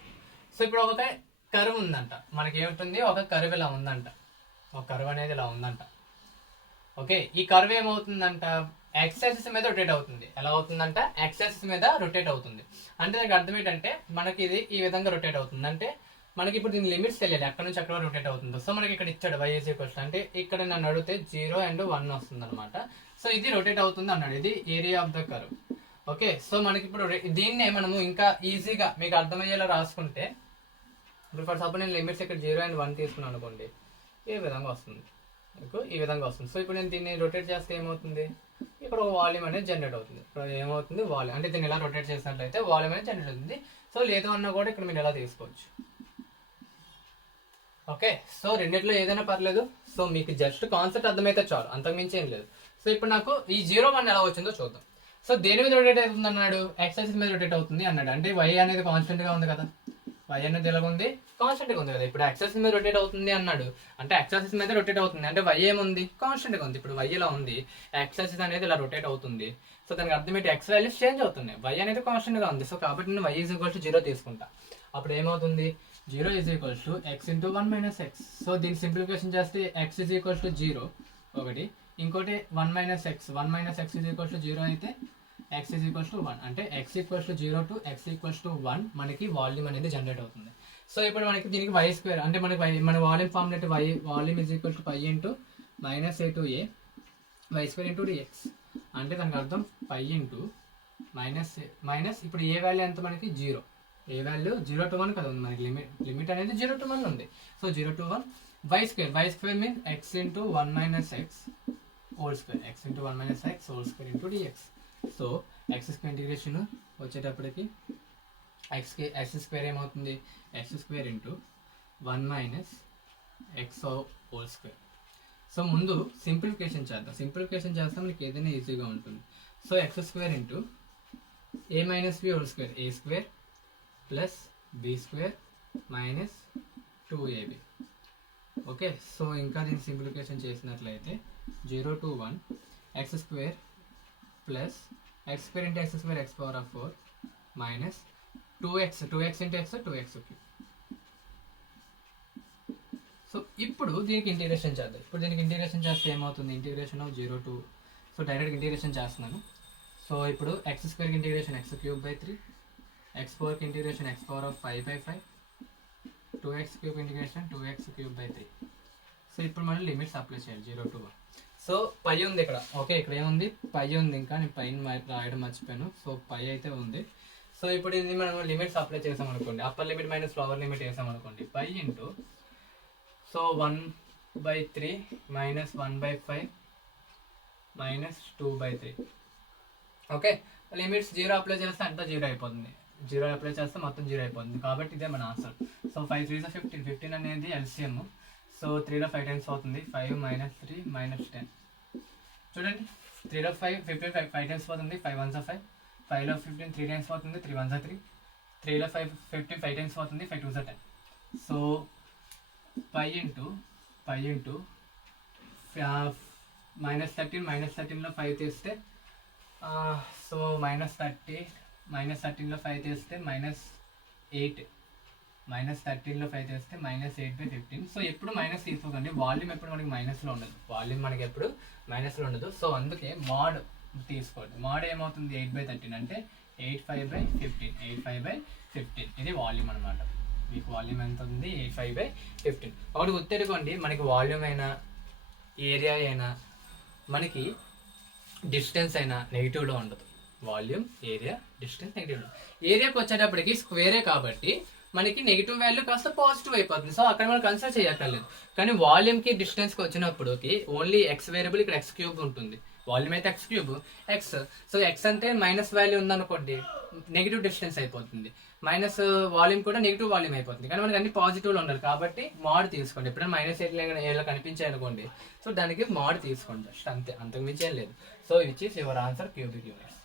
సో ఇప్పుడు ఒక కర్వ్ ఉందంట, మనకి ఏముంటుంది, ఒక కర్వ్ ఇలా ఉందంట, ఒక కర్వ్ అనేది ఇలా ఉందంట. ఓకే, ఈ కర్వ్ ఏమవుతుందంట, x యాక్సిస్ మీద రొటేట్ అవుతుంది. ఎలా అవుతుందంట, x యాక్సిస్ మీద రొటేట్ అవుతుంది. అంటే దానికి అర్థం ఏంటంటే మనకి ఇది ఈ విధంగా రొటేట్ అవుతుంది. అంటే మనకి ఇప్పుడు దీని లిమిట్స్ తెలియాలి, అక్కడ నుంచి అక్కడ రొటేట్ అవుతుందో. సో మనకి ఇక్కడ ఇచ్చాడు y ఈజ్ ఈక్వల్స్ అంటే ఇక్కడ నన్ను అడిగితే 0 and 1 వస్తుంది అనమాట. సో ఇది రొటేట్ అవుతుంది అన్నాడు. ఇది area of the curve. Okay, so మనకి ఇప్పుడు దీన్నే మనము ఇంకా ఈజీగా మీకు అర్థమయ్యేలా రాసుకుంటే, ఇప్పుడు ఫర్ సపోజ్ నేను లిమిట్స్ ఇక్కడ 0 and 1 తీసుకున్నాను అనుకోండి, ఈ విధంగా వస్తుంది, మీకు ఈ విధంగా వస్తుంది. సో ఇప్పుడు నేను దీన్ని రొటేట్ చేస్తే ఏమవుతుంది, ఇక్కడ ఒక వాల్యూమ్ అనేది జనరేట్ అవుతుంది. ఇప్పుడు ఏమవుతుంది, వాల్యూమ్ అంటే దీన్ని ఎలా రొటేట్ చేసినట్లయితే వాల్యూమ్ అనేది జనరేట్ అవుతుంది. సో లేదు అన్నా కూడా ఇక్కడ మీరు ఎలా తీసుకోవచ్చు. ఓకే, సో రెండిట్లో ఏదైనా పర్లేదు. సో మీకు జస్ట్ కాన్సెప్ట్ అర్థమైతే చాలు, అంతకుమించి ఏం లేదు. సో ఇప్పుడు నాకు ఈ 0 1 ఎలా వచ్చిందో చూద్దాం. సో దేని మీద రొటేట్ అవుతుంది అన్నాడు, x యాక్సిస్ మీద రొటేట్ అవుతుంది అన్నాడు. అంటే y అనేది కాన్స్టెంట్ గా ఉంది కదా, y అనేది ఎలా ఉంది, కాన్స్టెంట్ గా ఉంది కదా. ఇప్పుడు x యాక్సిస్ మీద రొటేట్ అవుతుంది అన్నాడు అంటే x యాక్సిస్ మీద రొటేట్ అవుతుంది అంటే y ఏముంది, కాన్స్టెంట్ గా ఉంది. ఇప్పుడు y ఇలా ఉంది, x యాక్సిస్ అనేది ఇలా రొటేట్ అవుతుంది. సో దానికి అర్థం ఏంటి, x వాల్యూస్ చేంజ్ అవుతున్నాయి, y అనేది కాన్స్టెంట్ గా ఉంది. సో కాబట్టి నేను y ఈజ్ ఈక్వల్ టు 0 తీసుకుంటా. అప్పుడు ఏమవుతుంది, 0 is equals to x into 1 minus x. So దీన్ని సింప్లిఫికేషన్ చేస్తే x ఈజ్ ఈక్వల్స్ టు 0 ఒకటి, ఇంకోటి 1 minus x. 1 minus x is equals to 0 అయితే x ఈజ్ ఈక్వల్స్ టు 1 అంటే x equals to 0 to x equals to 1 మనకి volume అనేది generate అవుతుంది. So ఇప్పుడు మనకి దీనికి y² అంటే మనకి మన volume formula volume is equal to pi into minus a to a y² into dx. అంటే దానికి అర్థం పై ఇంటూ మైనస్ ఇప్పుడు ఏ వాల్యూ ఎంత మనకి 0, ఏ వాల్యూ 0 to 1 కదా ఉంది మనకి. లిమిట్ అనేది 0 to 1 ఉంది. So 0 to 1 y² means x into 1 minus x whole square, x into 1 minus x whole square into dx. So x² integration వచ్చేటప్పటికి x² ఏమవుతుంది, x² into 1 minus x whole square. So ముందు simplification చేద్దాం. Simplification చేస్తే మనకి ఏదైనా ఈజీగా ఉంటుంది. So x² into a minus b whole square, a² plus b² minus 2ab okay, so ఇంకా దీన్ని సింప్లిఫికేషన్ చేసినట్లయితే 0 to 1 x square plus x square into x square x power of 4 minus 2x into x 2x cube. So ఇప్పుడు దీనికి integration చేద్దాం. ఇప్పుడు దీనికి integration చేస్తే ఏమవుతుంది, integration of 0 to, so direct integration చేస్తున్నాను. సో ఇప్పుడు x స్క్వేర్కి integration x cube by 3, x పవర్కి integration x power of 5/5, 2x cube integration 2x cube by 3. So ఇప్పుడు మనం లిమిట్స్ అప్లై చేయాలి 0 to 1. సో పై ఉంది ఇక్కడ, ఓకే ఇక్కడ ఏముంది పై ఉంది, ఇంకా నేను పైన రాయడం మర్చిపోయాను. సో పై అయితే ఉంది. సో ఇప్పుడు ఇది మనం లిమిట్స్ అప్లై చేసాం అనుకోండి, upper limit minus lower limit వేసాం అనుకోండి, pi into so 1/3 minus 1/5 minus 2/3. Okay, limits 0 apply చేస్తే అంతా 0 అయిపోతుంది, 0 అప్లై చేస్తే మొత్తం 0 అయిపోతుంది. కాబట్టి ఇదే మన ఆన్సర్. సో 5 3 15, 15 అనేది ఎల్సిఎం. సో 3లో 5 టైమ్స్ అవుతుంది, 5 మైనస్ 3 మైనస్ 10. చూడండి 3లో 5 15 5 టైమ్స్ పోతుంది, 5 1 5, 5లో 15 3 టైమ్స్ పోతుంది, 3 1 3, 3లో 5 15 5 టైమ్స్ పోతుంది, 5 2 10. So pi into minus 13, minus 13లో 5 తీస్తే సో మైనస్ 13లో 5 తీస్తే మైనస్ 8, మైనస్ 13లో 5 తీస్తే మైనస్ 8/15. సో ఎప్పుడు మైనస్ తీసుకోకండి, వాల్యూమ్ ఎప్పుడు మనకి మైనస్లో ఉండదు, వాల్యూమ్ మనకి ఎప్పుడు మైనస్లో ఉండదు. సో అందుకే మాడ్ తీసుకోండి. మాడ్ ఏమవుతుంది 8/13 అంటే 85/15, 85/15 ఇది వాల్యూమ్ అనమాట. మీకు వాల్యూమ్ ఎంత ఉంది 85/15. ఒకటి గుర్తెట్టుకోండి, మనకి వాల్యూమ్ అయినా ఏరియా అయినా మనకి డిస్టెన్స్ అయినా నెగిటివ్లో ఉండదు. వాల్యూమ్, ఏరియా, డిస్టెన్స్ నెగిటివ్లో. ఏరియాకి వచ్చేటప్పటికి స్క్వేరే కాబట్టి మనకి నెగిటివ్ వాల్యూ కాస్త పాజిటివ్ అయిపోతుంది. సో అక్కడ మనం కన్సిడర్ చేయక్కర్లేదు. కానీ వాల్యూమ్కి డిస్టెన్స్కి వచ్చినప్పటికి ఓన్లీ ఎక్స్ వేరియబుల్, ఇక్కడ ఎక్స్ క్యూబ్ ఉంటుంది. వాల్యూమ్ అయితే x cube, x. So x అంటే మైనస్ వాల్యూ ఉందనుకోండి, నెగిటివ్ డిస్టెన్స్ అయిపోతుంది. మైనస్ వాల్యూమ్ కూడా నెగిటివ్ వాల్యూమ్ అయిపోతుంది. కానీ మనకి అన్ని పాజిటివ్లో ఉండాలి కాబట్టి మాడ్ తీసుకోండి. ఎప్పుడైనా మైనస్ ఏళ్ళ కనిపించాయి అనుకోండి, సో దానికి మాడ్ తీసుకోండి, జస్ట్ అంతే, అంతకు మించి ఏం లేదు. So which is your answer cubic units.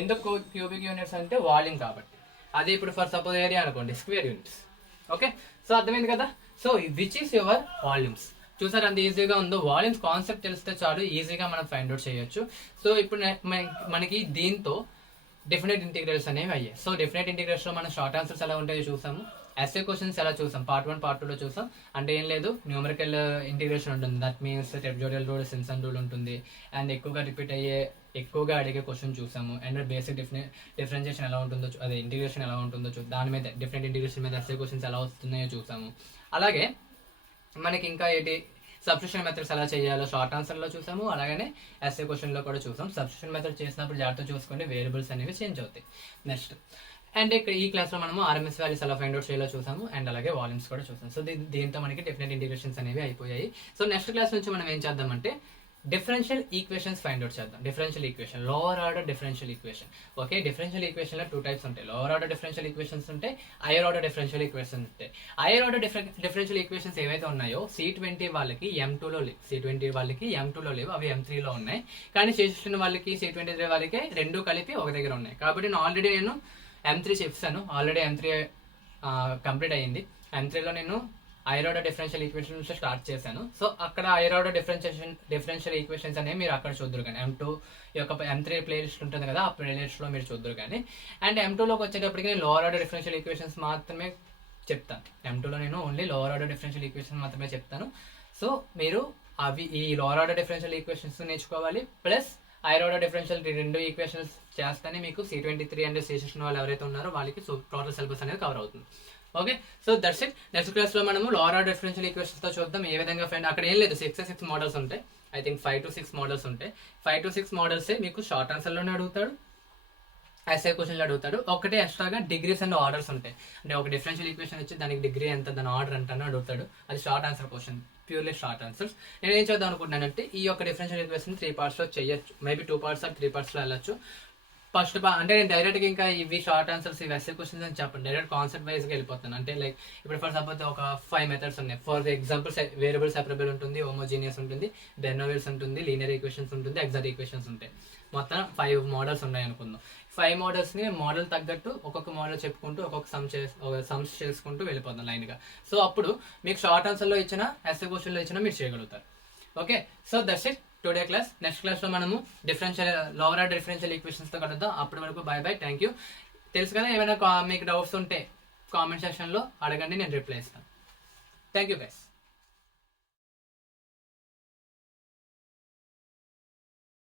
ఎందుకు క్యూబిక్ యూనిట్స్ అంటే వాల్యూమ్ కాబట్టి. అదే ఇప్పుడు ఫర్ సపోజ్ ఏరియా అనుకోండి స్క్వేర్ యూనిట్స్. ఓకే, సో అర్థమైంది కదా. So which is your volumes. చూసారు అంత ఈజీగా ఉందో. వాల్యూమ్స్ కాన్సెప్ట్ తెలిస్తే చాలు, ఈజీగా మనం ఫైండ్ అవుట్ చేయొచ్చు. సో ఇప్పుడు మనకి దీంతో డెఫినెట్ ఇంటిగ్రల్స్ అనేవి అయ్యాయి. సో డెఫినెట్ ఇంటిగ్రల్స్లో మనం షార్ట్ ఆన్సర్స్ ఎలా ఉంటాయో చూసాము, ఎస్ఏ క్వశ్చన్స్ ఎలా చూసాం, పార్ట్ 1 పార్ట్ 2లో చూసాం. అంటే ఏం లేదు, న్యూమరికల్ ఇంటిగ్రేషన్ ఉంటుంది, that means trapezoidal rule, Simpson rule ఉంటుంది. అండ్ ఎక్కువగా అడిగే క్వశ్చన్ చూసాము. అండ్ బేసిక్ డిఫరెన్షియేషన్ ఎలా ఉంటుందో, అదే ఇంటిగ్రేషన్ ఎలా ఉంటుందో దాని మీద, డిఫరెంట్ ఇంటిగ్రేషన్ మీద ఎస్ఏ క్వశ్చన్స్ ఎలా వస్తున్నాయో చూసాము. అలాగే మనకి ఇంకా ఏంటి సబ్స్టిట్యూషన్ మెథడ్స్ ఎలా చేయాలో షార్ట్ ఆన్సర్లో చూసాము. అలాగనే ఎస్ఏ క్వశ్చన్లో కూడా చూసాం. సబ్స్టిట్యూషన్ మెథడ్ చేసినప్పుడు జాగ్రత్త చూసుకోండి, వేరియబుల్స్ అనేవి చేంజ్ అవుతాయి. నెక్స్ట్ అండ్ ఇక్కడ ఈ క్లాస్లో మనము ఆర్ఎంఎస్ వాల్యూస్ ఎలా ఫైండ్ అవుట్ చేయాలో చూసాము. అండ్ అలాగే వాల్యూమ్స్ కూడా చూసాం. సో దీంతో మనకి డెఫినెట్ ఇంటిగ్రేషన్స్ అనేవి అయిపోయాయి. సో నెక్స్ట్ క్లాస్ నుంచి మనం ఏం చేద్దామంటే డిఫరెన్షియల్ ఈక్వేషన్స్ ఫైండ్ అవుట్ చేద్దాం. Differential equation, lower order differential equation. Okay, differential ఈక్వేషన్లో 2 టైప్స్ ఉంటాయి. లోవర్ ఆర్డర్ డిఫరెన్షియల్ ఈక్వేషన్స్ ఉంటాయి, హైయర్ ఆర్డర్ డిఫరెన్షియల్ ఈక్వేషన్స్ ఉంటాయి. హైయర్ ఆర్డర్ డిఫరెన్షియల్ ఈక్వేషన్స్ ఏవైతే ఉన్నాయో C20 వాళ్ళకి M2లో లేవు, C20 వాళ్ళకి M2లో లేవు, అవి M3లో ఉన్నాయి. కానీ C16 వాళ్ళకి, C23 వాళ్ళకి రెండు కలిపి ఒక దగ్గర ఉన్నాయి. కాబట్టి నేను M3 చెప్పాను, ఆల్రెడీ M3 కంప్లీట్ అయ్యింది. M3లో నేను hire order differential equations start చేశాను. సో అక్కడ హైయర్ ఆర్డర్ డిఫరెన్షియల్ ఈక్వేషన్స్ అనేవి మీరు అక్కడ చూద్దరు కానీ, M2 యొక్క M3 ప్లేలిస్ట్ ఉంటుంది కదా, ఆ ప్లేలిస్ట్లో మీరు చూద్దరు కానీ. అండ్ M2లోకి వచ్చేటప్పటికి నేను లోవర్ ఆర్డర్ డిఫరెన్షియల్ ఈక్వేషన్స్ మాత్రమే చెప్తాను. M2లో నేను only lower order differential equations మాత్రమే చెప్తాను. సో మీరు ఈ లోవర్ ఆర్డర్ డిఫరెన్షియల్ ఈక్వేషన్స్ నేర్చుకోవాలి. ప్లస్ హైయర్ ఆర్డర్ డిఫరెన్షియల్ రెండు ఈక్వేషన్స్ చేస్తేనే మీకు C23 అండ్ C16 వాళ్ళు ఎవరైతే ఉన్నారో వాళ్ళకి టోటల్ సిలబస్ అనేది కవర్ అవుతుంది. Okay, so that's it. Next క్లాస్లో మనము లోవర్ ఆర్డర్ డిఫరెన్షియల్ ఈక్వేషన్స్తో చూద్దాం ఏ విధంగా ఫైండ్. అక్కడ ఏం లేదు, 6 మోడల్స్ ఉంటాయి. ఐ థింక్ 5 to 6 మోడల్స్ ఉంటాయి. 5 to 6 మోడల్సే మీకు షార్ట్ ఆన్సర్లోనే అడుగుతాడు, ఎస్ఏ క్వశ్చన్లో అడుగుతాడు. ఒకటే ఎక్స్ట్రాగా డిగ్రీస్ అండ్ ఆర్డర్స్ ఉంటాయి. అంటే ఒక డిఫరెన్షియల్ ఈక్వేషన్ వచ్చి దానికి డిగ్రీ ఎంత, దాని ఆర్డర్ ఎంత అని అడుగుతాడు. అది short answer question, purely short answers. నేను ఏం చేద్దాం అనుకుంటున్నానంటే ఈ యొక్క డిఫరెన్షియల్ ఈక్వేషన్ 3 పార్ట్స్లో చేయొచ్చు, మేబీ 2 parts or 3 partsలో వెళ్ళచ్చు. ఫస్ట్ అంటే నేను డైరెక్ట్గా ఇంకా ఇవి షార్ట్ ఆన్సర్స్, ఇవి ఎస్ఏ క్వశ్చన్స్ అని చెప్పండి, డైరెక్ట్ కాన్సెప్ట్ వైజ్గా వెళ్ళిపోతాను. అంటే లైక్ ఇప్పుడు ఫర్ సపోజ్ ఒక 5 మెథడ్స్ ఉన్నాయి. ఫర్ ఎగ్జాంపుల్ వేరియబుల్ సెపరబుల్ ఉంటుంది, హోమోజీనియస్ ఉంటుంది, బెర్నోవిల్స్ ఉంటుంది, లీనియర్ ఈక్వేషన్స్ ఉంటుంది, ఎగ్జాక్ట్ ఈక్వేషన్స్ ఉంటాయి. మొత్తం 5 మోడల్స్ ఉన్నాయి అనుకుందాం. 5 మోడల్స్ని మోడల్ తగ్గట్టు ఒక్కొక్క మోడల్ చెప్పుకుంటూ ఒక్కొక్క సమ్స్ చేసుకుంటూ వెళ్ళిపోతాం లైన్గా. సో అప్పుడు మీకు షార్ట్ ఆన్సర్లో ఇచ్చిన ఎస్ఏ క్వశ్చన్లో ఇచ్చినా మీరు చేయగలుగుతారు. Okay, so that's it today class. Next క్లాస్లో మనము లోవర్ ఆర్డర్ డిఫరెన్షియల్ ఈక్వేషన్స్తో కలుద్దాం. అప్పటి వరకు బై బై, థ్యాంక్ యూ. తెలుసు కదా, ఏమైనా మీకు డౌట్స్ ఉంటే కామెంట్ సెక్షన్లో అడగండి, నేను రిప్లై ఇస్తాను. Thank you guys.